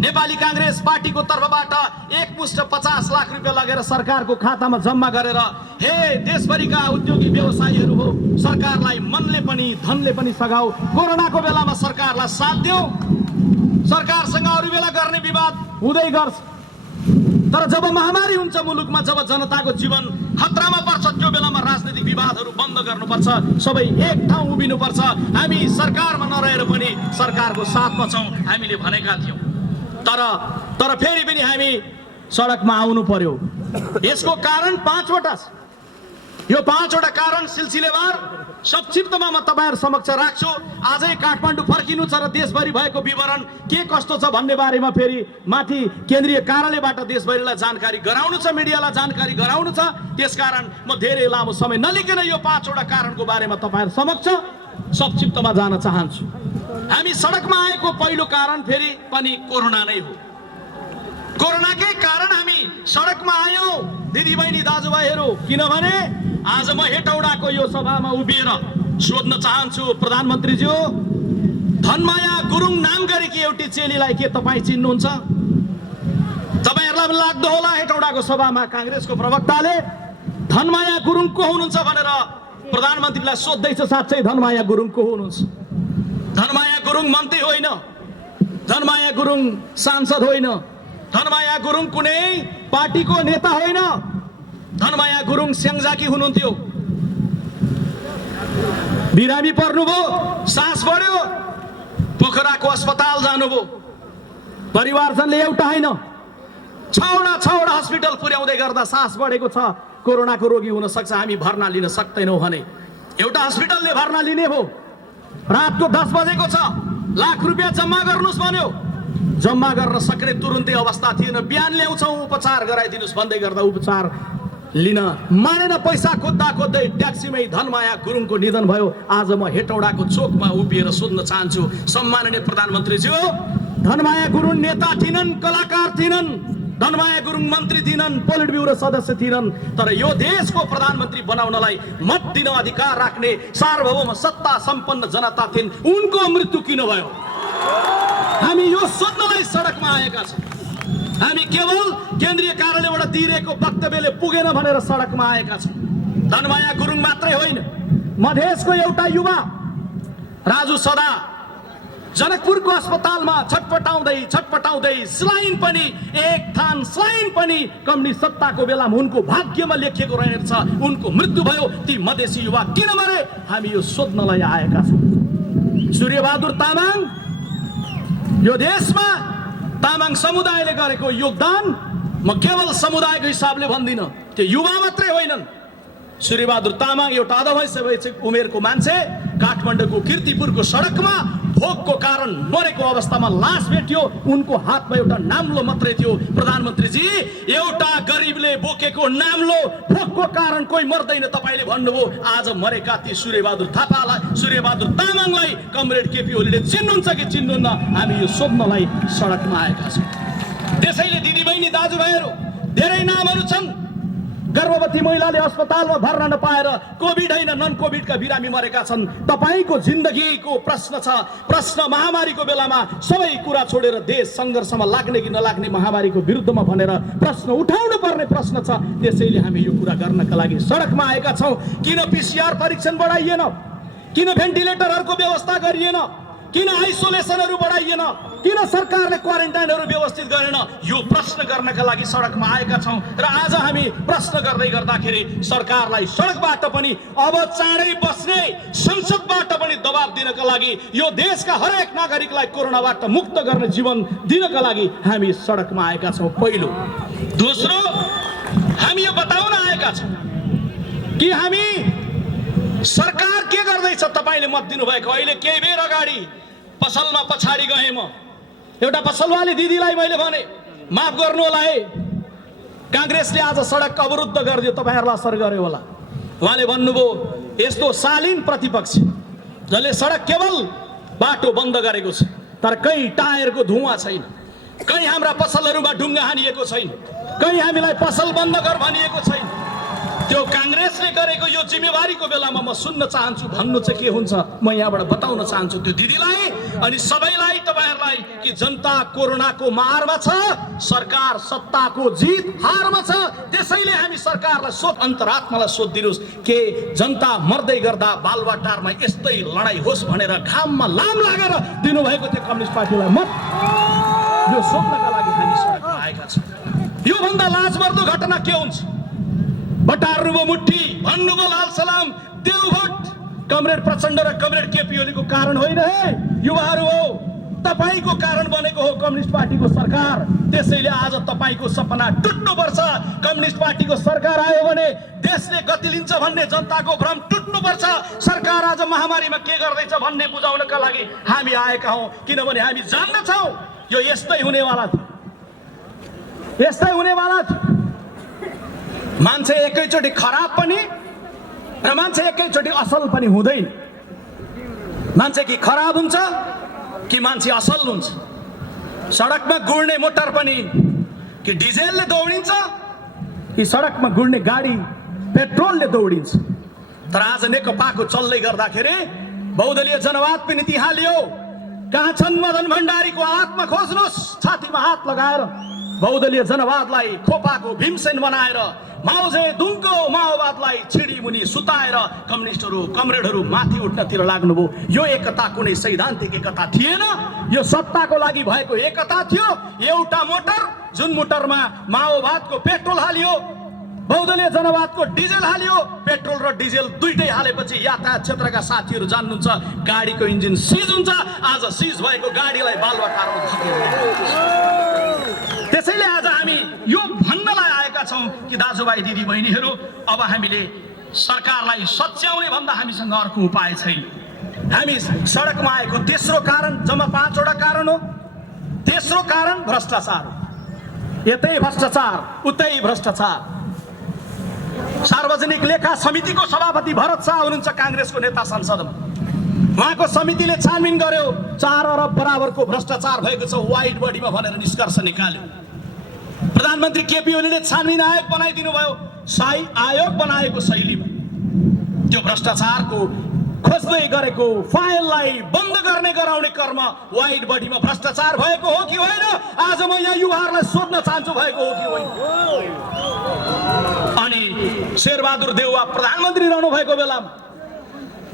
नेपाली काङ्ग्रेस पार्टीको तर्फबाट एकमुष्ट 50 लाख रुपियाँ लगेर सरकारको खातामा जम्मा गरेर हे देशभरिका उद्योगी व्यवसायीहरू हो, सरकारलाई मनले पनि धनले पनि सघाऊ। कोरोनाको बेलामा सरकारलाई साथ दियौँ। सरकारसँग अरू बेला गर्ने विवाद हुँदै गर्छ, तर जब महामारी हुन्छ मुलुकमा, जब जनताको जीवन खतरामा पर्छ, त्यो बेलामा राजनीतिक विवादहरू बन्द गर्नुपर्छ, सबै एक ठाउँ उभिनुपर्छ। हामी सरकारमा नरहेर पनि सरकारको साथमा छौँ हामीले भनेका थियौँ। तर फेरि पनि हामी सडकमा आउनु पर्यो। यसको कारण 5वटा छ। यो 5वटा कारण सिलसिलेवार संक्षिप्तमा म तपाईहरु समक्ष राख्छु। आजै काठमाडौँ फर्किनु छ र देशभरि भएको विवरण के कस्तो छ भन्ने बारेमा फेरि माथि केन्द्रीय कार्यालयबाट देशभरिलाई जानकारी गराउनु छ, मिडियालाई जानकारी गराउनु छ। त्यसकारण म धेरै लामो समय नलिकन यो 5वटा कारणको बारेमा तपाईहरु समक्ष संक्षिप्तमा जान चाहन्छु। हामी सडकमा आएको पहिलो कारण फेरि पनि कोरोना नै हो। कोरोनाकै कारण हामी सडकमा आयौं दिदीबहिनी दाजुभाइहरू, किनभने आज म हेटौडाको यो सभामा उभिएर सोध्न चाहन्छु प्रधानमन्त्रीज्यू, धनमाया गुरुङ नाम गरेकी एउटी चेलीलाई के तपाईँ चिन्नुहुन्छ? तपाईहरुलाई पनि लाग्दो होला हेटौडाको सभामा कांग्रेसको प्रवक्ताले धनमाया गुरुङ को हुनुहुन्छ भनेर प्रधानमन्त्रीलाई सोध्दैछ। साच्चै धनमाया गुरुङ को हुनुहुन्छ? धनमाया गुरुङ मन्त्री होइन, धनमाया गुरुङ सांसद होइन, धनमाया गुरुङ कुनै पार्टीको नेता होइन। धनमाया गुरुङ स्याङ्जाकी हुनुहुन्थ्यो, बिरामी पर्नुभयो, सास बढ्यो, पोखराको अस्पताल जानुभयो। परिवारजनले एउटा होइन छवटा हस्पिटल पुर्याउँदै गर्दा सास बढेको छ, कोरोनाको रोगी हुन सक्छ, हामी भर्ना लिन सक्दैनौँ भने एउटा हस्पिटलले भर्ना लिने हो। रातको 10 बजेको छ, लाख रुपियाँ जम्मा गर्नुहोस् भन्यो, जम्मा गर्न सक्ने तुरुन्तै अवस्था थिएन। बिहान ल्याउँछौँ उपचार गराइदिनुहोस् भन्दै गर्दा उपचार लिन मानेन। पैसा खोज्दै ट्याक्सीमै धनमाया गुरुङको निधन भयो। आज म हेटौडाको चोकमा उभिएर सोध्न चाहन्छु सम्माननीय प्रधानमन्त्रीज्यू, धनमाया गुरुङ नेता थिएनन्, कलाकार थिएनन्, धनमाया गुरुङ मन्त्री थिएनन्, पोलिट ब्युरो सदस्य थिएनन्, तर यो देशको प्रधानमन्त्री बनाउनलाई मत दिन अधिकार राख्ने सार्वभौम सत्ता सम्पन्न जनता थिइन्। उनको मृत्यु किन भयो? हामी यो सोध्नलाई सडकमा आएका छौँ। हामी केवल केन्द्रीय कार्यालयबाट दिइरहेको वक्तव्यले पुगेन भनेर सडकमा आएका छौँ। धनमाया गुरुङ मात्रै होइन, मधेसको एउटा युवा राजु सदा जनकपुरको अस्पतालमा छटपटाउँदै स्लाइन पनि एक थान स्लाइन पनि कम्युनिस्ट सत्ताको बेलामा उनको भाग्यमा लेखिएको रहेछ, उनको मृत्यु भयो। ती मधेसी युवा किन मरे? हामी यो सोध्नलाई आएका छौँ। सूर्यबहादुर तामाङ, यो देशमा तामाङ समुदायले गरेको योगदान म केवल समुदायको हिसाबले भन्दिनँ, त्यो युवा मात्रै होइनन्। सूर्यबहादुर तामाङ एउटा अधवयस्क उमेरको मान्छे काठमाडौँको कीर्तिपुरको सडकमा भोकको कारण मरेको अवस्थामा लास भेटियो। उनको हातमा एउटा नाम्लो मात्रै थियो। प्रधानमन्त्रीजी, एउटा गरिबले बोकेको नाम्लो भोकको कारण कोही मर्दैन तपाईले भन्नुभयो। आज मरेका ती सूर्यबहादुर तामाङलाई कमरेड केपी ओलीले चिन्नुहुन्छ कि चिन्नुहुन्न? हामी यो सोध्नलाई सडकमा आएका छौँ। त्यसैले दिदीबहिनी दाजुभाइहरू, धेरै नामहरू छन्, गर्भवती महिलाले अस्पतालमा भर्ना नपाएर कोभिड होइन नन कोभिडका बिरामी मरेका छन्। तपाईँको जिन्दगीको प्रश्न छ। प्रश्न महामारीको बेलामा सबै कुरा छोडेर देश सङ्घर्षमा लाग्ने कि नलाग्ने महामारीको विरुद्धमा भनेर प्रश्न उठाउनु पर्ने प्रश्न छ। त्यसैले हामी यो कुरा गर्नका लागि सडकमा आएका छौँ। किन PCR परीक्षण बढाइएन? किन भेन्टिलेटरहरूको व्यवस्था गरिएन? किन आइसोलेसनहरू बढाइएन? किन सरकारले क्वारेन्टाइनहरू व्यवस्थित गरेन? यो प्रश्न गर्नका लागि सडकमा आएका छौँ। र आज हामी प्रश्न गर्दै गर्दाखेरि सरकारलाई सडकबाट पनि अब चाँडै बस्ने, संसदबाट पनि दबाब दिनका लागि, यो देशका हरेक नागरिकलाई कोरोनाबाट मुक्त गर्ने जीवन दिनका लागि हामी सडकमा आएका छौँ। पहिलो। दोस्रो, हामी यो बताउन आएका छौँ कि हामी सरकार के गर्दैछ। तपाईँले मत दिनुभएको अहिले केही बेर अगाडि पसलमा पछाडि गएँ म, एउटा पसलवाली दिदीलाई मैले भने माफ गर्नु होला है, काङ्ग्रेसले आज सडक अवरुद्ध गरिदियो, तपाईँहरूलाई असर गर्यो होला। उहाँले भन्नुभयो यस्तो शालीन प्रतिपक्ष जसले सडक केवल बाटो बन्द गरेको छ तर कहीँ टायरको धुवाँ छैन, कहीँ हाम्रा पसलहरूमा ढुङ्गा हानिएको छैन, कहीँ हामीलाई पसल बन्द गर भनिएको छैन। त्यो काङ्ग्रेसले गरेको यो जिम्मेवारीको बेलामा म सुन्न चाहन्छु, भन्नु चाहिँ के हुन्छ म यहाँबाट बताउन चाहन्छु त्यो दिदीलाई अनि सबैलाई, तपाईँहरूलाई कि जनता कोरोनाको मारमा छ, सरकार सत्ताको जित हारमा छ। त्यसैले हामी सरकारलाई अन्तरात्मालाई सोधिदिनुहोस् के जनता मर्दै गर्दा बालुवाटारमा यस्तै लडाइँ होस् भनेर घाममा लाम लागेर दिनुभएको थियो कम्युनिस्ट पार्टीलाई मत? यो सोध्नका लागि हामी सडकमा आएका छौँ। योभन्दा लाजमर्दो घटना के हुन्छ? बटार्नुभयो मुट्ठी, भन्नुभयो लाल सलाम, देऊ भोट। कमरेड प्रचण्ड र कमरेड केपी ओलीको कारण होइन है, युवाहरू हो, तपाईँको कारण बनेको हो कम्युनिस्ट पार्टीको सरकार। त्यसैले आज तपाईँको सपना टुट्नुपर्छ। कम्युनिस्ट पार्टीको सरकार आयो भने देशले गति लिन्छ भन्ने जनताको भ्रम टुट्नुपर्छ। सरकार आज महामारीमा के गर्दैछ भन्ने बुझाउनका लागि हामी आएका हौँ, किनभने हामी जान्दछौँ यो यस्तै हुनेवाला थियो, यस्तै हुनेवाला थियो। मान्छे एकैचोटि खराब पनि र मान्छे एकैचोटि असल पनि हुँदैन। मान्छे कि खराब हुन्छ कि मान्छे असल हुन्छ। सडकमा गुड्ने मोटर पनि कि डिजेलले दौडिन्छ कि सडकमा गुड्ने गाडी पेट्रोलले दौडिन्छ। तर आज नेकपाको चल्दै गर्दाखेरि बहुदलीय जनवाद पनि त्यहाँ लियो। कहाँ छन् मदन भण्डारीको आत्मा खोज्नुहोस्, छातीमा हात लगाएर बहुदलीय जनवादलाई खोपाको भीमसेन बनाएर माओजे दुङको माओवादलाई छिडी मुनि सुताएर कम्युनिस्टहरू कमरेडहरू माथि उठ्नतिर लाग्नुभयो। यो एकता कुनै सैद्धान्तिक एकता थिएन, यो सत्ताको लागि भएको एकता थियो। एउटा मोटर, जुन मोटरमा माओवादको पेट्रोल हालियो, बहुदलीय जनवादको डिजेल हालियो। पेट्रोल र डिजेल दुइटै हालेपछि यातायात क्षेत्रका साथीहरू जान्नुहुन्छ गाडीको इन्जिन सिज हुन्छ। आज सिज भएको गाडीलाई बालुवाटारमा त्यसैले आज हामी यो भन्नलाई आएका छौँ कि दाजुभाइ दिदी बहिनीहरू, अब हामीले सरकारलाई सच्याउने भन्दा हामीसँग अर्को उपाय छैन। हामी सडकमा आएको तेस्रो कारण, जम्मा 5 वटा कारण हो। तेस्रो कारण भ्रष्टाचार, यतै भ्रष्टाचार उतै भ्रष्टाचार। सार्वजनिक लेखा समितिको सभापति भरत शाह हुनुहुन्छ काङ्ग्रेसको नेता संसदमा। उहाँको समितिले छानबिन गर्यो, 4 अरब बराबरको भ्रष्टाचार भएको छ वाइट बडीमा भनेर निष्कर्ष निकाल्यो। प्रधानमन्त्री केपी ओलीले छानबिन आयोग बनाइदिनु भयो, शाही आयोग बनाएको शैलीमा। त्यो भ्रष्टाचारको खोज्दै गरेको फाइललाई बन्द गर्ने गराउने कर्म वाइट बडीमा भ्रष्टाचार भएको हो कि होइन? आज म यहाँ युवाहरूलाई सोध्न चाहन्छु, भएको हो कि होइन? अनि शेरबहादुर देउवा प्रधानमन्त्री रहनु भएको बेलामा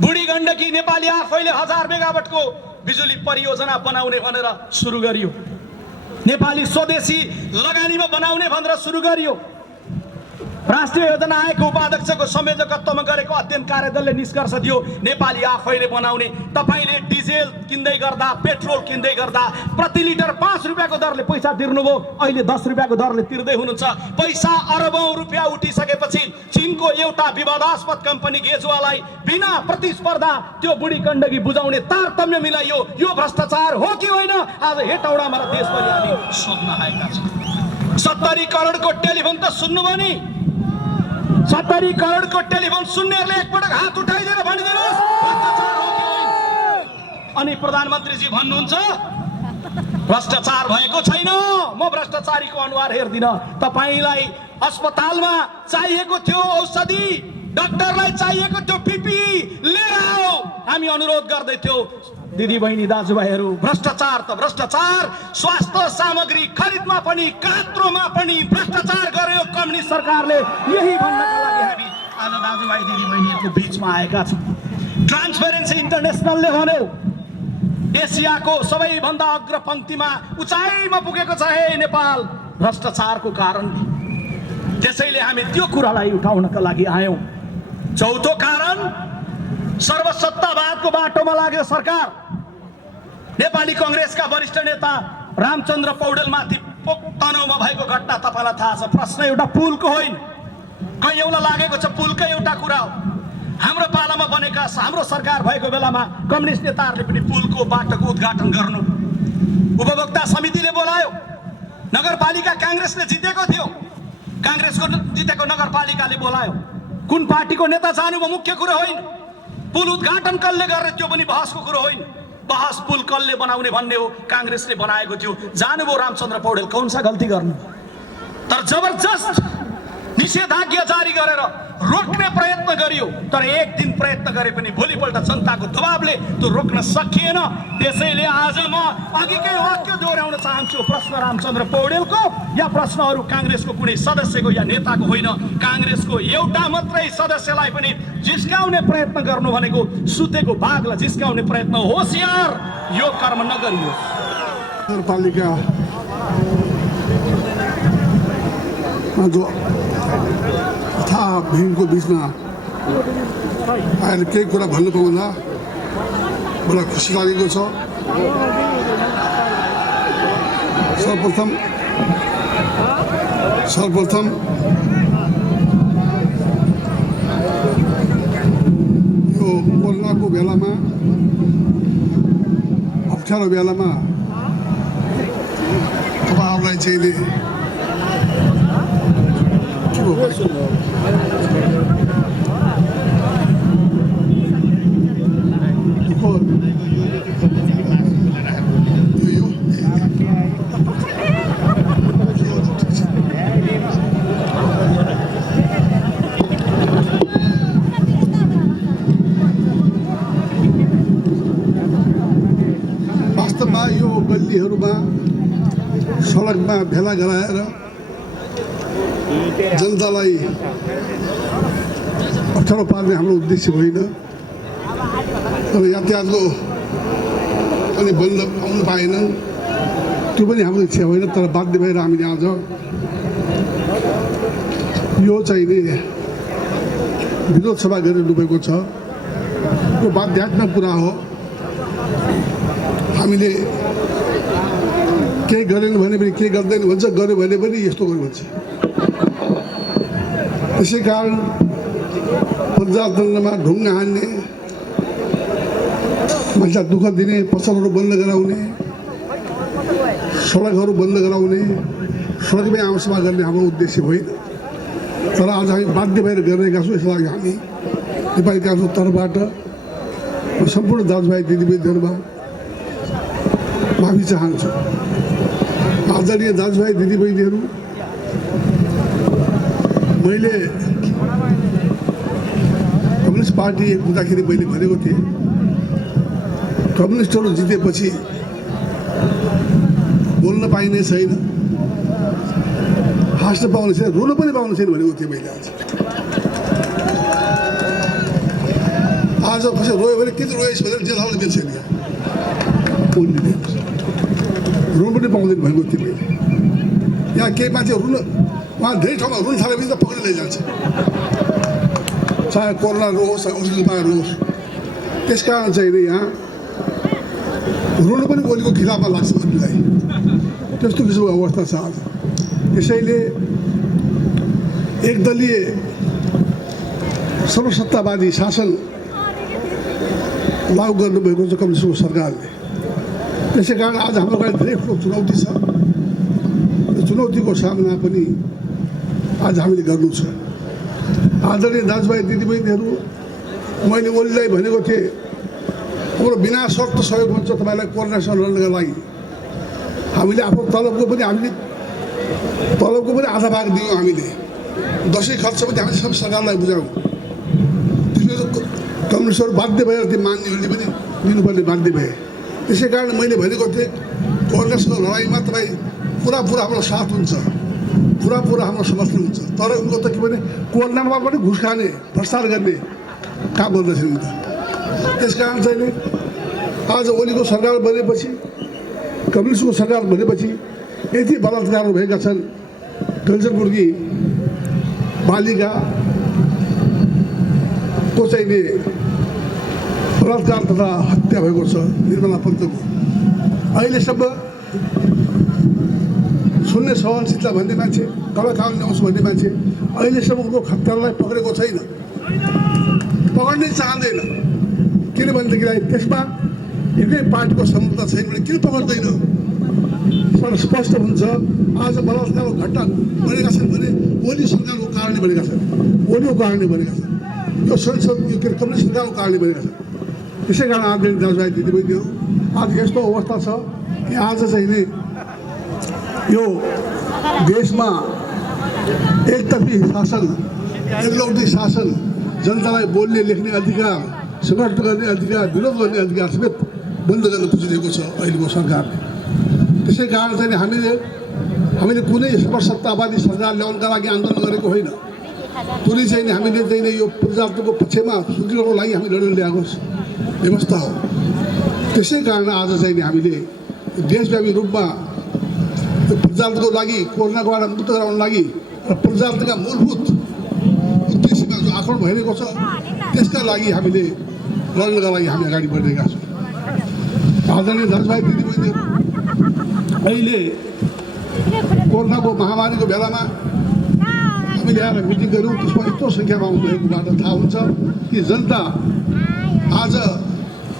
बुढी गण्डकी नेपाली आफैले 1000 मेगावाटको बिजुली परियोजना बनाउने भनेर सुरु गरियो। नेपाली स्वदेशी लगानीमा बनाउने भनेर सुरु गरियो। राष्ट्रिय योजना आयोगको उपाध्यक्षको संयोजकत्वमा गरेको अध्ययन कार्यदलले निष्कर्ष दियो नेपाली आफैले बनाउने। तपाईँले डिजेल किन्दै गर्दा, पेट्रोल किन्दै गर्दा प्रति लिटर 5 रुपियाँको दरले पैसा तिर्नुभयो, अहिले 10 रुपियाँको दरले तिर्दै हुनुहुन्छ। पैसा अरबौं रुपियाँ उठिसकेपछि चीनको एउटा विवादास्पद कम्पनी गेजुवालाई बिना प्रतिस्पर्धा त्यो बुढी गण्डकी बुझाउने तारतम्य मिलाइयो। यो भ्रष्टाचार हो कि होइन? आज हेटौडामा र देशभरि हामी सोध्न आएका छौँ। 70 करोडको टेलिफोन त सुन्नुभयो नि? 70 करोडको टेलिफोन सुन्नेहरूले एकपटक हात उठाइदिएर भनिदिनुहोस् भ्रष्टाचार हो कि होइन? अनि प्रधानमन्त्रीजी भन्नुहुन्छ भ्रष्टाचार भएको छैन, म भ्रष्टाचारीको अनुहार हेर्दिन। तपाईँलाई अस्पतालमा चाहिएको थियो औषधि, डाक्टरलाई चाहिएको थियो पिपिई लिएर आओ हामी अनुरोध गर्दै थियौँ। दिदी बहिनी दाजुभाइहरू, भ्रष्टाचार त भ्रष्टाचार, स्वास्थ्य सामग्री खरिदमा पनि कात्रोमा पनि भ्रष्टाचार गर्यो कम्युनिस्ट सरकारले। यही भन्नका लागि हामी आज दाजुभाइ दिदी बहिनीहरूको बिचमा आएका छौँ। ट्रान्सपेरेन्सी इन्टरनेसनलले भन्यो एसियाको सबैभन्दा अग्रपङ्क्तिमा उचाइमा पुगेको छ हे नेपाल भ्रष्टाचारको कारणले। त्यसैले हामी त्यो कुरालाई उठाउनका लागि आयौँ। चौथो कारण, सर्वसत्तावादको बाटोमा लाग्यो सरकार। नेपाली कांग्रेसका वरिष्ठ नेता रामचन्द्र पौडेलमाथि तनहुमा भएको घटना तपाईँलाई थाहा छ। प्रश्न एउटा पुलको होइन, कैयौँलाई लागेको छ पुलकै एउटा कुरा हो। हाम्रो पालामा बनेका हाम्रो सरकार भएको बेलामा कम्युनिस्ट नेताहरूले पनि पुलको बाटोको उद्घाटन गर्नु, उपभोक्ता समितिले बोलायो। नगरपालिका कांग्रेसले जितेको थियो, कांग्रेसको जितेको नगरपालिकाले बोलायो। कुन पार्टीको नेता जानुभयो मुख्य कुरो होइन, पुल उद्घाटन कसले गर्ने त्यो पनि बहसको कुरो होइन। बहस पुल कसले बनाउने भन्ने हो, कांग्रेसले बनाएको थियो। जानुभयो रामचन्द्र पौडेल, कौन सा गल्ती गर्नु। तर जबरजस्त निषेधाज्ञा जारी गरेर रोक्ने प्रयत्न गरियो, तर एक दिन प्रयत्न गरे पनि भोलिपल्ट जनताको दबावले त्यो रोक्न सकिएन। त्यसैले आज म अघिकै वाक्य दोहोऱ्याउन चाहन्छु। प्रश्न रामचन्द्र पौडेलको या प्रश्नहरू कांग्रेसको कुनै सदस्यको या नेताको होइन, कांग्रेसको एउटा मात्रै सदस्यलाई पनि जिस्काउने प्रयत्न गर्नु भनेको सुतेको बाघलाई जिस्काउने प्रयत्न। होशियार, यो कर्म नगरियोस्। नगरपालिका तथा भिडको बिचमा आएर केही कुरा भन्नु पाउँदा मलाई खुसी लागेको छ। सर्वप्रथम यो कोरोनाको बेलामा, अप्ठ्यारो बेलामा तपाईँहरूलाई चाहिँ वास्तवमा यो गल्लीहरूमा सडकमा भेला गराएर जनतालाई अप्ठ्यारो पार्ने हाम्रो उद्देश्य होइन। तर यातायातको पनि बन्द आउनु पाएनन्, त्यो पनि हाम्रो इच्छा होइन। तर बाध्य भएर हामीले आज यो चाहिँ नि विरोध सभा गरेर डुबेको छ। यो बाध्यात्मक कुरा हो। हामीले केही गरेन भने पनि केही गर्दैन भन्छ, गर्यो भने पनि यस्तो गर्यो भन्छ। त्यसै कारण प्रजातन्त्रमा ढुङ्गा हान्ने, मान्छेलाई दुःख दिने, पसलहरू बन्द गराउने, सडकहरू बन्द गराउने, सडकमै आमसभा गर्ने हाम्रो उद्देश्य होइन। तर आज हामी बाध्य भएर गरिरहेका छौँ। यसको लागि हामी नेपाली कांग्रेसको तर्फबाट सम्पूर्ण दाजुभाइ दिदीबहिनीहरूमा माफी चाहन्छु। आदरणीय दाजुभाइ दिदीबहिनीहरू, मैले कम्युनिस्ट पार्टी हुँदाखेरि मैले भनेको थिएँ कम्युनिस्टहरू जितेपछि बोल्न पाइने छैन, हाँस्न पाउने छैन, रुन पनि पाउने छैन भनेको थिएँ मैले। आज कसै रोयो भने किन रोएछ भनेर जेल हाल्न दिन्छ नि, रुन पनि पाउँदैन भनेको थिएँ मैले। यहाँ केही मान्छे रुन, उहाँ धेरै ठाउँमा रुन थालेपछि त पक्रेर लैजान्छ, चाहे कोरोना रोहोस् चाहे औषधि रोहोस्। त्यस कारण चाहिँ यहाँ रुन पनि गोलीको खिलाफमा लाग्छ हामीलाई, त्यस्तो किसिमको अवस्था छ आज। त्यसैले एकदलीय सर्वसत्तावादी शासन लागू गर्नुभएको छ कम्युनिस्टको सरकारले। त्यसै कारण आज हाम्रो लागि धेरै ठुलो चुनौती छ। त्यो चुनौतीको सामना पनि आज हामीले गर्नु छ। आदरणीय दाजुभाइ दिदीबहिनीहरू, मैले ओलीलाई भनेको थिएँ हाम्रो बिना शर्त सहयोग हुन्छ तपाईँलाई कोरोनासँग लड्नका लागि। हामीले आफ्नो तलबको पनि आधा भाग दियौँ हामीले। दसैँ खर्च पनि हामी सब सरकारलाई बुझाउँ। त्यसले कम्युनिस्टहरू बाध्य भएर त्यो मान्नेहरूले पनि दिनुपर्ने बाध्य भए। त्यसै कारण मैले भनेको थिएँ कङ्ग्रेसको लडाइँमा तपाईँ पुरा हाम्रो साथ हुन्छ, पुरा हाम्रो समर्थन हुन्छ। तर उनको त के भने कोर्नरमा पनि घुस खाने भ्रष्टाचार गर्ने काम गर्दैछन् नि त। त्यस कारण चाहिँ नि आज ओलीको सरकार बनेपछि, कम्युनिस्टको सरकार बनेपछि यति बलात्कारहरू भएका छन्। कञ्चनपुरकी बालिकाको चाहिँ नि बलात्कार तथा हत्या भएको छ निर्मला पन्तको। अहिलेसम्म सुन्ने सहनशीलता भन्ने मान्छे, तल काम ल्याउँछु भन्ने मान्छे अहिलेसम्म उनको हत्यालाई पक्रेको छैन, पक्र्नै चाहँदैन। किनभनेदेखिलाई त्यसमा एकै पार्टीको संलग्नता छैन भने किन पक्र्दैन? स्पष्ट हुन्छ। आज बलात्कारको घटना बढेका छन् भने ओली सरकारको कारणले बढेका छन्, ओलीको कारणले बढेका छन्, यो संसद यो के कम्युनिस्ट सरकारको कारणले बढेका छन्। त्यसै कारण आदरणीय दाजुभाइ दिदीबहिनीहरू, आज यस्तो अवस्था छ कि आज चाहिँ नि यो देशमा एकतर्फी शासन, एकलौटी शासन, जनतालाई बोल्ने लेख्ने अधिकार, सङ्गठन गर्ने अधिकार, विरोध गर्ने अधिकार समेत बन्द गर्न खोजिरहेको छ अहिलेको सरकारले। त्यसै कारण चाहिँ हामीले कुनै सर्वसत्तावादी सरकार ल्याउनका लागि आन्दोलन गरेको होइन। कुनै चाहिँ हामीले चाहिँ यो प्रजातन्त्रको पक्षमा सुदृढको लागि हामी लडेर ल्याएको व्यवस्था हो। त्यसै कारण आज चाहिँ हामीले देशव्यापी रूपमा प्रजातन्त्रको लागि, कोरोनाबाट मुक्त गराउनको लागि र प्रजातन्त्रका मूलभूत उद्देश्यमा जो आक्रमण भइरहेको छ त्यसका लागि हामीले लड्नका लागि हामी अगाडि बढिरहेका छौँ। आदरणीय दाजुभाइ दिदीबहिनीहरू, अहिले कोरोनाको महामारीको बेलामा हामीले आएर मिटिङ गऱ्यौँ। त्यसमा यत्रो सङ्ख्यामा आउनुभएकोबाट थाहा हुन्छ कि जनता आज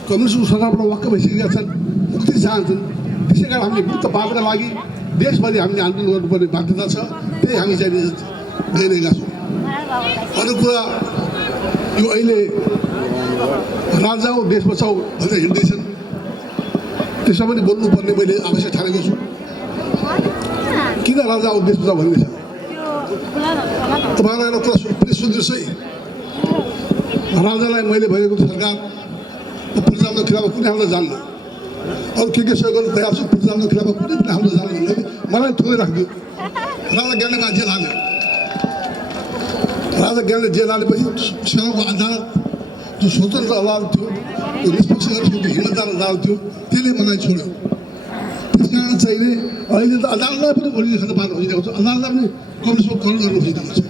कम्युनिस्टको सरकारबाट वाक्क भइसकेका छन्, मुक्ति चाहन्छन्। त्यसै कारण हामीले मुक्त पार्नका लागि देशभरि हामीले आन्दोलन गर्नुपर्ने बाध्यता छ। त्यही हामी चाहिँ गइरहेका छौँ। अरू कुरा यो अहिले राजा हो देश बचाऊ भनेर हिँड्दैछन्, त्यसमा पनि बोल्नुपर्ने मैले आवश्यक ठानेको छु। किन राजा हो देश बचाऊ भन्दैछन्? तपाईँलाई एउटा कुरा पनि सुन्नुहोस् है। राजालाई मैले भनेको सरकार प्रजातन्त्रको खिलाफमा कुनै हामीलाई जान्न, अरू के सहयोग गर्न तयार छु, प्रजातन्त्रको खिलाफमा कुनै पनि हामीलाई जान्न भने मलाई थोरै राखिदियो। राजा ज्ञानले जेल हाल्यो। राजा ज्ञानले जेल हालेपछि सेनाको अदालत जो स्वतन्त्र अदालत थियो, त्यो निष्पक्ष गर्ने हिम्मतदार अदालत थियो, त्यसले मलाई छोड्यो। त्यस कारण चाहिँ अहिले त अदालतलाई पनि ओलीले खान पार्न खोजिरहेको छ, अदालतलाई पनि कम्युनिस्टको करण गर्न खोजिरहेको छ।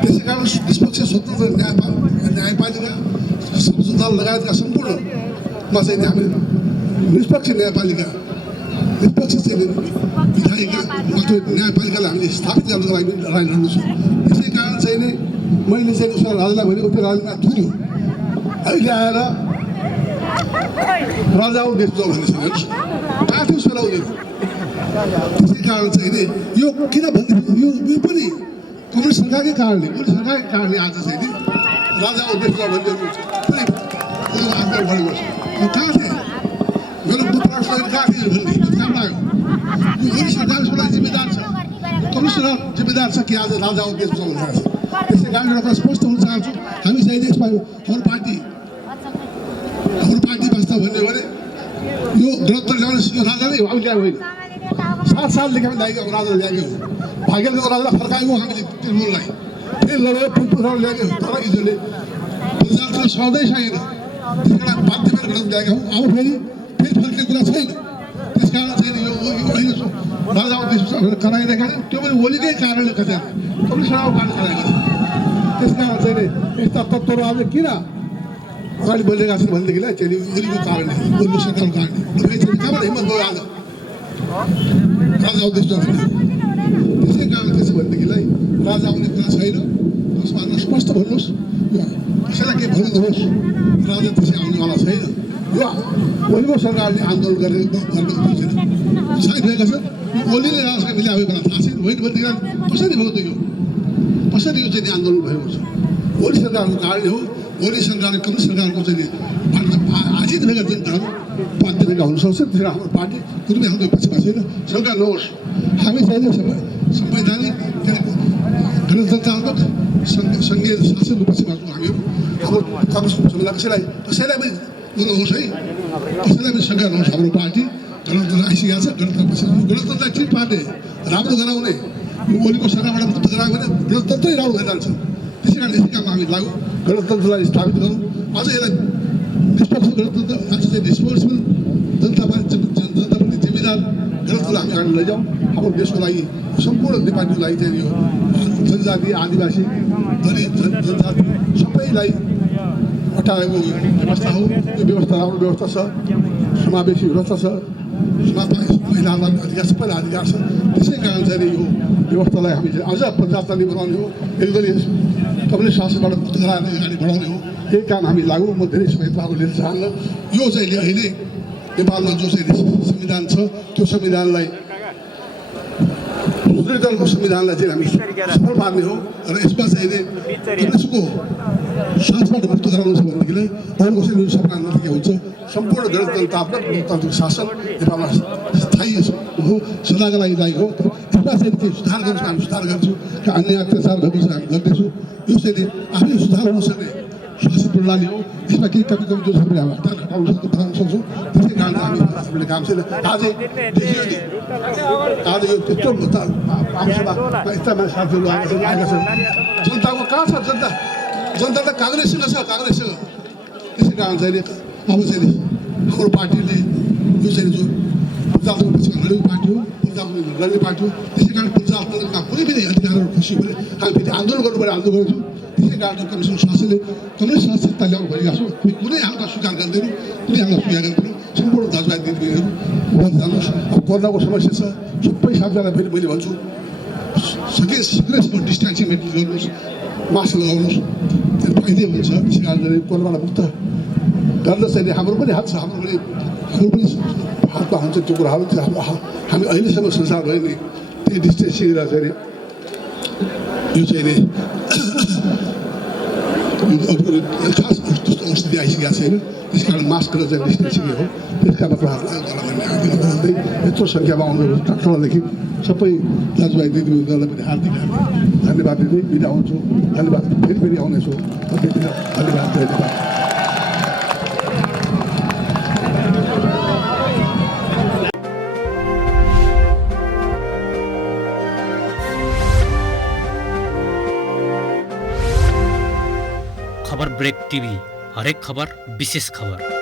त्यसै कारण निष्पक्ष स्वतन्त्र न्यायपालिका संसददार लगायतका सम्पूर्णमा चाहिँ हामीले निष्पक्ष न्यायपालिका, निष्पक्ष चाहिँ विधायिका मात्र न्यायपालिकालाई हामीले स्थापित गर्नको लागि पनि लडाइँ लड्छौँ। त्यसै कारण चाहिँ मैले चाहिँ उसलाई राजालाई भनेको थिएँ, राजालाई थुन्यो। अहिले आएर राजा हो देश जाऊ भन्ने छ, हेर्नुहोस् कहाँ थियो सेला उनीहरू। त्यसै कारण चाहिँ यो किन भन्दाखेरि यो पनि कम्युनिस्ट सरकारकै कारणले, ओली सरकारकै कारणले आज चाहिँ राजा हो देश जाऊ भन्ने आन्दोलन गरेको छ। कहाँ थिए मेरो पुत्रलाई कहाँ थिए भन्ने कहाँबाट आयो? यो ओली सरकार यसको लागि जिम्मेदार छ, कम्युनिस्ट सरकार जिम्मेदार छ कि आज राजा हो देश बचाउ भनेर छ। त्यसै कारण एउटा स्पष्ट हुन चाहन्छु, हामी चाहिँ यसमा हाम्रो पार्टी वास्तव भन्यो भने यो गणतन्त्र ल्याउने राजाले हामी ल्याएको होइन। 7 सालदेखि हामी ल्याएको राजाले ल्याएको हो। भागेलको राजालाई फर्काएको हामीले तृणमूललाई, फेरि लडेर पुनः ल्याएको। तर हिजोले प्रजातन्त्र सहँदै छैन, त्यस कारण बाध्य भएर गणतन्त्र ल्याएका हौँ। अब फेरि फर्किने कुरा छैन। त्यस कारण चाहिँ यो अहिले राजा कराइरहेका छन्, त्यो पनि ओलीकै कारणले कता कम्युनिस्ट सरकारको कारण कराएका छन्। त्यस कारण चाहिँ यस्ता तत्त्वहरू आज किन अगाडि बढिरहेका छन् भनेदेखिलाई चाहिँ ओलीको कारणले, ओलीको सरकारको कारणले। कहाँबाट हिम्मत भयो आज राजा उद्देश्य भन्ने? त्यसै कारण त्यसो भनेदेखिलाई राजा आउने कुरा छैन। त्यसमा स्पष्ट भन्नुहोस्, कसैलाई केही भन्नुहोस्, राजा त्यसै आउनेवाला छैन। यो ओलीको सरकारले आन्दोलन गरेको साइरहेका छन्। ओलीले राजासँग मिलाएको बेला थाहा छैन, होइन भनेदेखिलाई कसरी भयो त यो? कसरी यो चाहिँ आन्दोलन भएको छ? ओली सरकारको कारणले हो। ओली सरकारले कम्युनिस्ट सरकारको चाहिँ आजित भएका जनताहरू बाध्य भएका हुनसक्छ। त्यसरी हाम्रो पार्टी कुनै हाम्रो पक्षमा छैन। सरकार नहोस्, हामी चाहिँ संवैधानिक गणतन्त्रात्मक सङ्घीय शासनको पक्षमा छौँ हामीहरू हाम्रो काङ्ग्रेस संविधान कसैलाई पनि नहोस् है, कसैलाई पनि शङ्का नहोस्। हाम्रो पार्टी गणतन्त्र आइसकेको छ, गणतन्त्र पछि गणतन्त्रलाई ठिक पार्ने राम्रो गराउने यो ओलीको सरकारबाट मुक्त गरायो भने गणतन्त्रै राम्रो भएर जान्छ। त्यसै कारण यसै काममा हामी लागौँ, गणतन्त्रलाई स्थापित गरौँ। अझ यसलाई निष्पक्ष गणतन्त्र, अझ चाहिँ रिस्पोन्सिबल जनताप्रति जिम्मेदार गणतन्त्र हामी अगाडि लैजाउँ। हाम्रो देशको लागि सम्पूर्ण नेपालीको लागि चाहिँ यो जनजाति, आदिवासी, दलित जनजाति सबैलाई अटाएको व्यवस्था हो। यो व्यवस्था राम्रो व्यवस्था छ, समावेशी व्यवस्था छ, महिलाहरूलाई अधिकार, सबैलाई अधिकार छ। त्यसै कारण चाहिँ यो व्यवस्थालाई हामी चाहिँ अझ प्रजातान्त्रिक बनाउने हो, निर्दलीय कम्युनिस्ट शासनबाट मुक्त गराएर अगाडि बढाउने हो। यही काम हामी लागौँ। म धेरै समय तपाईँको लिन चाहन्न। यो चाहिँ अहिले नेपालमा जो चाहिँ संविधान छ त्यो संविधानलाई सुदृढ दलको संविधानलाई चाहिँ हामी सफल पार्ने हो र यसमा चाहिँ कम्युनिस्टको साथबाट मुक्त गराउनु छ भनेदेखिलाई अरू कसैले सपना नदेखेको हुन्छ। सम्पूर्ण गणतन्त्रात्मक लोकतान्त्रिक शासन नेपालमा स्थायी हो, सदाका लागि लागेको हो। यसमा चाहिँ केही सुधार गर्नु हामी सुधार गर्छौँ, अन्य अत्याचार भएको छ हामी गर्दैछौँ। यो चाहिँ आफै सुधार हुन सक्ने शासन प्रणाली हो। यसमा केही कमी जो छ भने हामी हटाउन सक्छौँ। त्यसै कारण हामीले काम छैन। आज यो त्यत्रो आमसभामा यस्ता साथीहरू आएका छन्। जनताको कहाँ छ? जनता त काङ्ग्रेससँग छ, काङ्ग्रेससँग। त्यसै कारण चाहिँ अब चाहिँ हाम्रो पार्टीले यो चाहिँ जो प्रजातन्त्र पक्षमा लड्ने पार्टी हो, प्रजातन्त्र लड्ने पार्टी हो। त्यसै कारण प्रजातन्त्रमा कुनै पनि अधिकारहरू खुसी भने हामी फेरि आन्दोलन गर्नुपर्ने आन्दोलन गर्छौँ। त्यसै कारण कम्युनिस्ट शासनले कम्युनिस्ट शासन सत्ता ल्याउनु भइरहेका छौँ। कुनै हालमा स्वीकार गर्दैनौँ, कुनै हालमा स्वीकार गर्दैनौँ। सम्पूर्ण दाजुभाइ दिदीबहिनीहरू बन्द जानुहोस्। अब कोरोनाको समस्या छ, सबै साथीहरूलाई फेरि मैले भन्छु सकेसम्म डिस्टेन्सिङ मेन्टेन गर्नुहोस्, मास्क लगाउनुहोस्, त्यो फाइदै हुन्छ। त्यसै कारण कोरोनाबाट मुक्त गर्न चाहिँ हाम्रो पनि हात छ, हाम्रो पनि हातमा हुन्छ त्यो कुराहरू। हामी अहिलेसम्म संसारभरि नै त्यही डिस्टेन्सिङ र चाहिँ यो चाहिँ खास त्यस्तो औषधि आइसकेको छैन। त्यस कारण मास्क र चाहिँ डिस्टेन्सिङ हो। त्यसका मात्र यत्रो सङ्ख्यामा आउनु टाढादेखि सबै दाजुभाइ दिदीबहिनीहरूलाई पनि हार्दिक धन्यवाद दिँदै बिदा हुन्छु। धन्यवाद, फेरि आउनेछु। धन्यवाद, धन्यवाद। खबर ब्रेक टीवी, हरेक खबर विशेष खबर।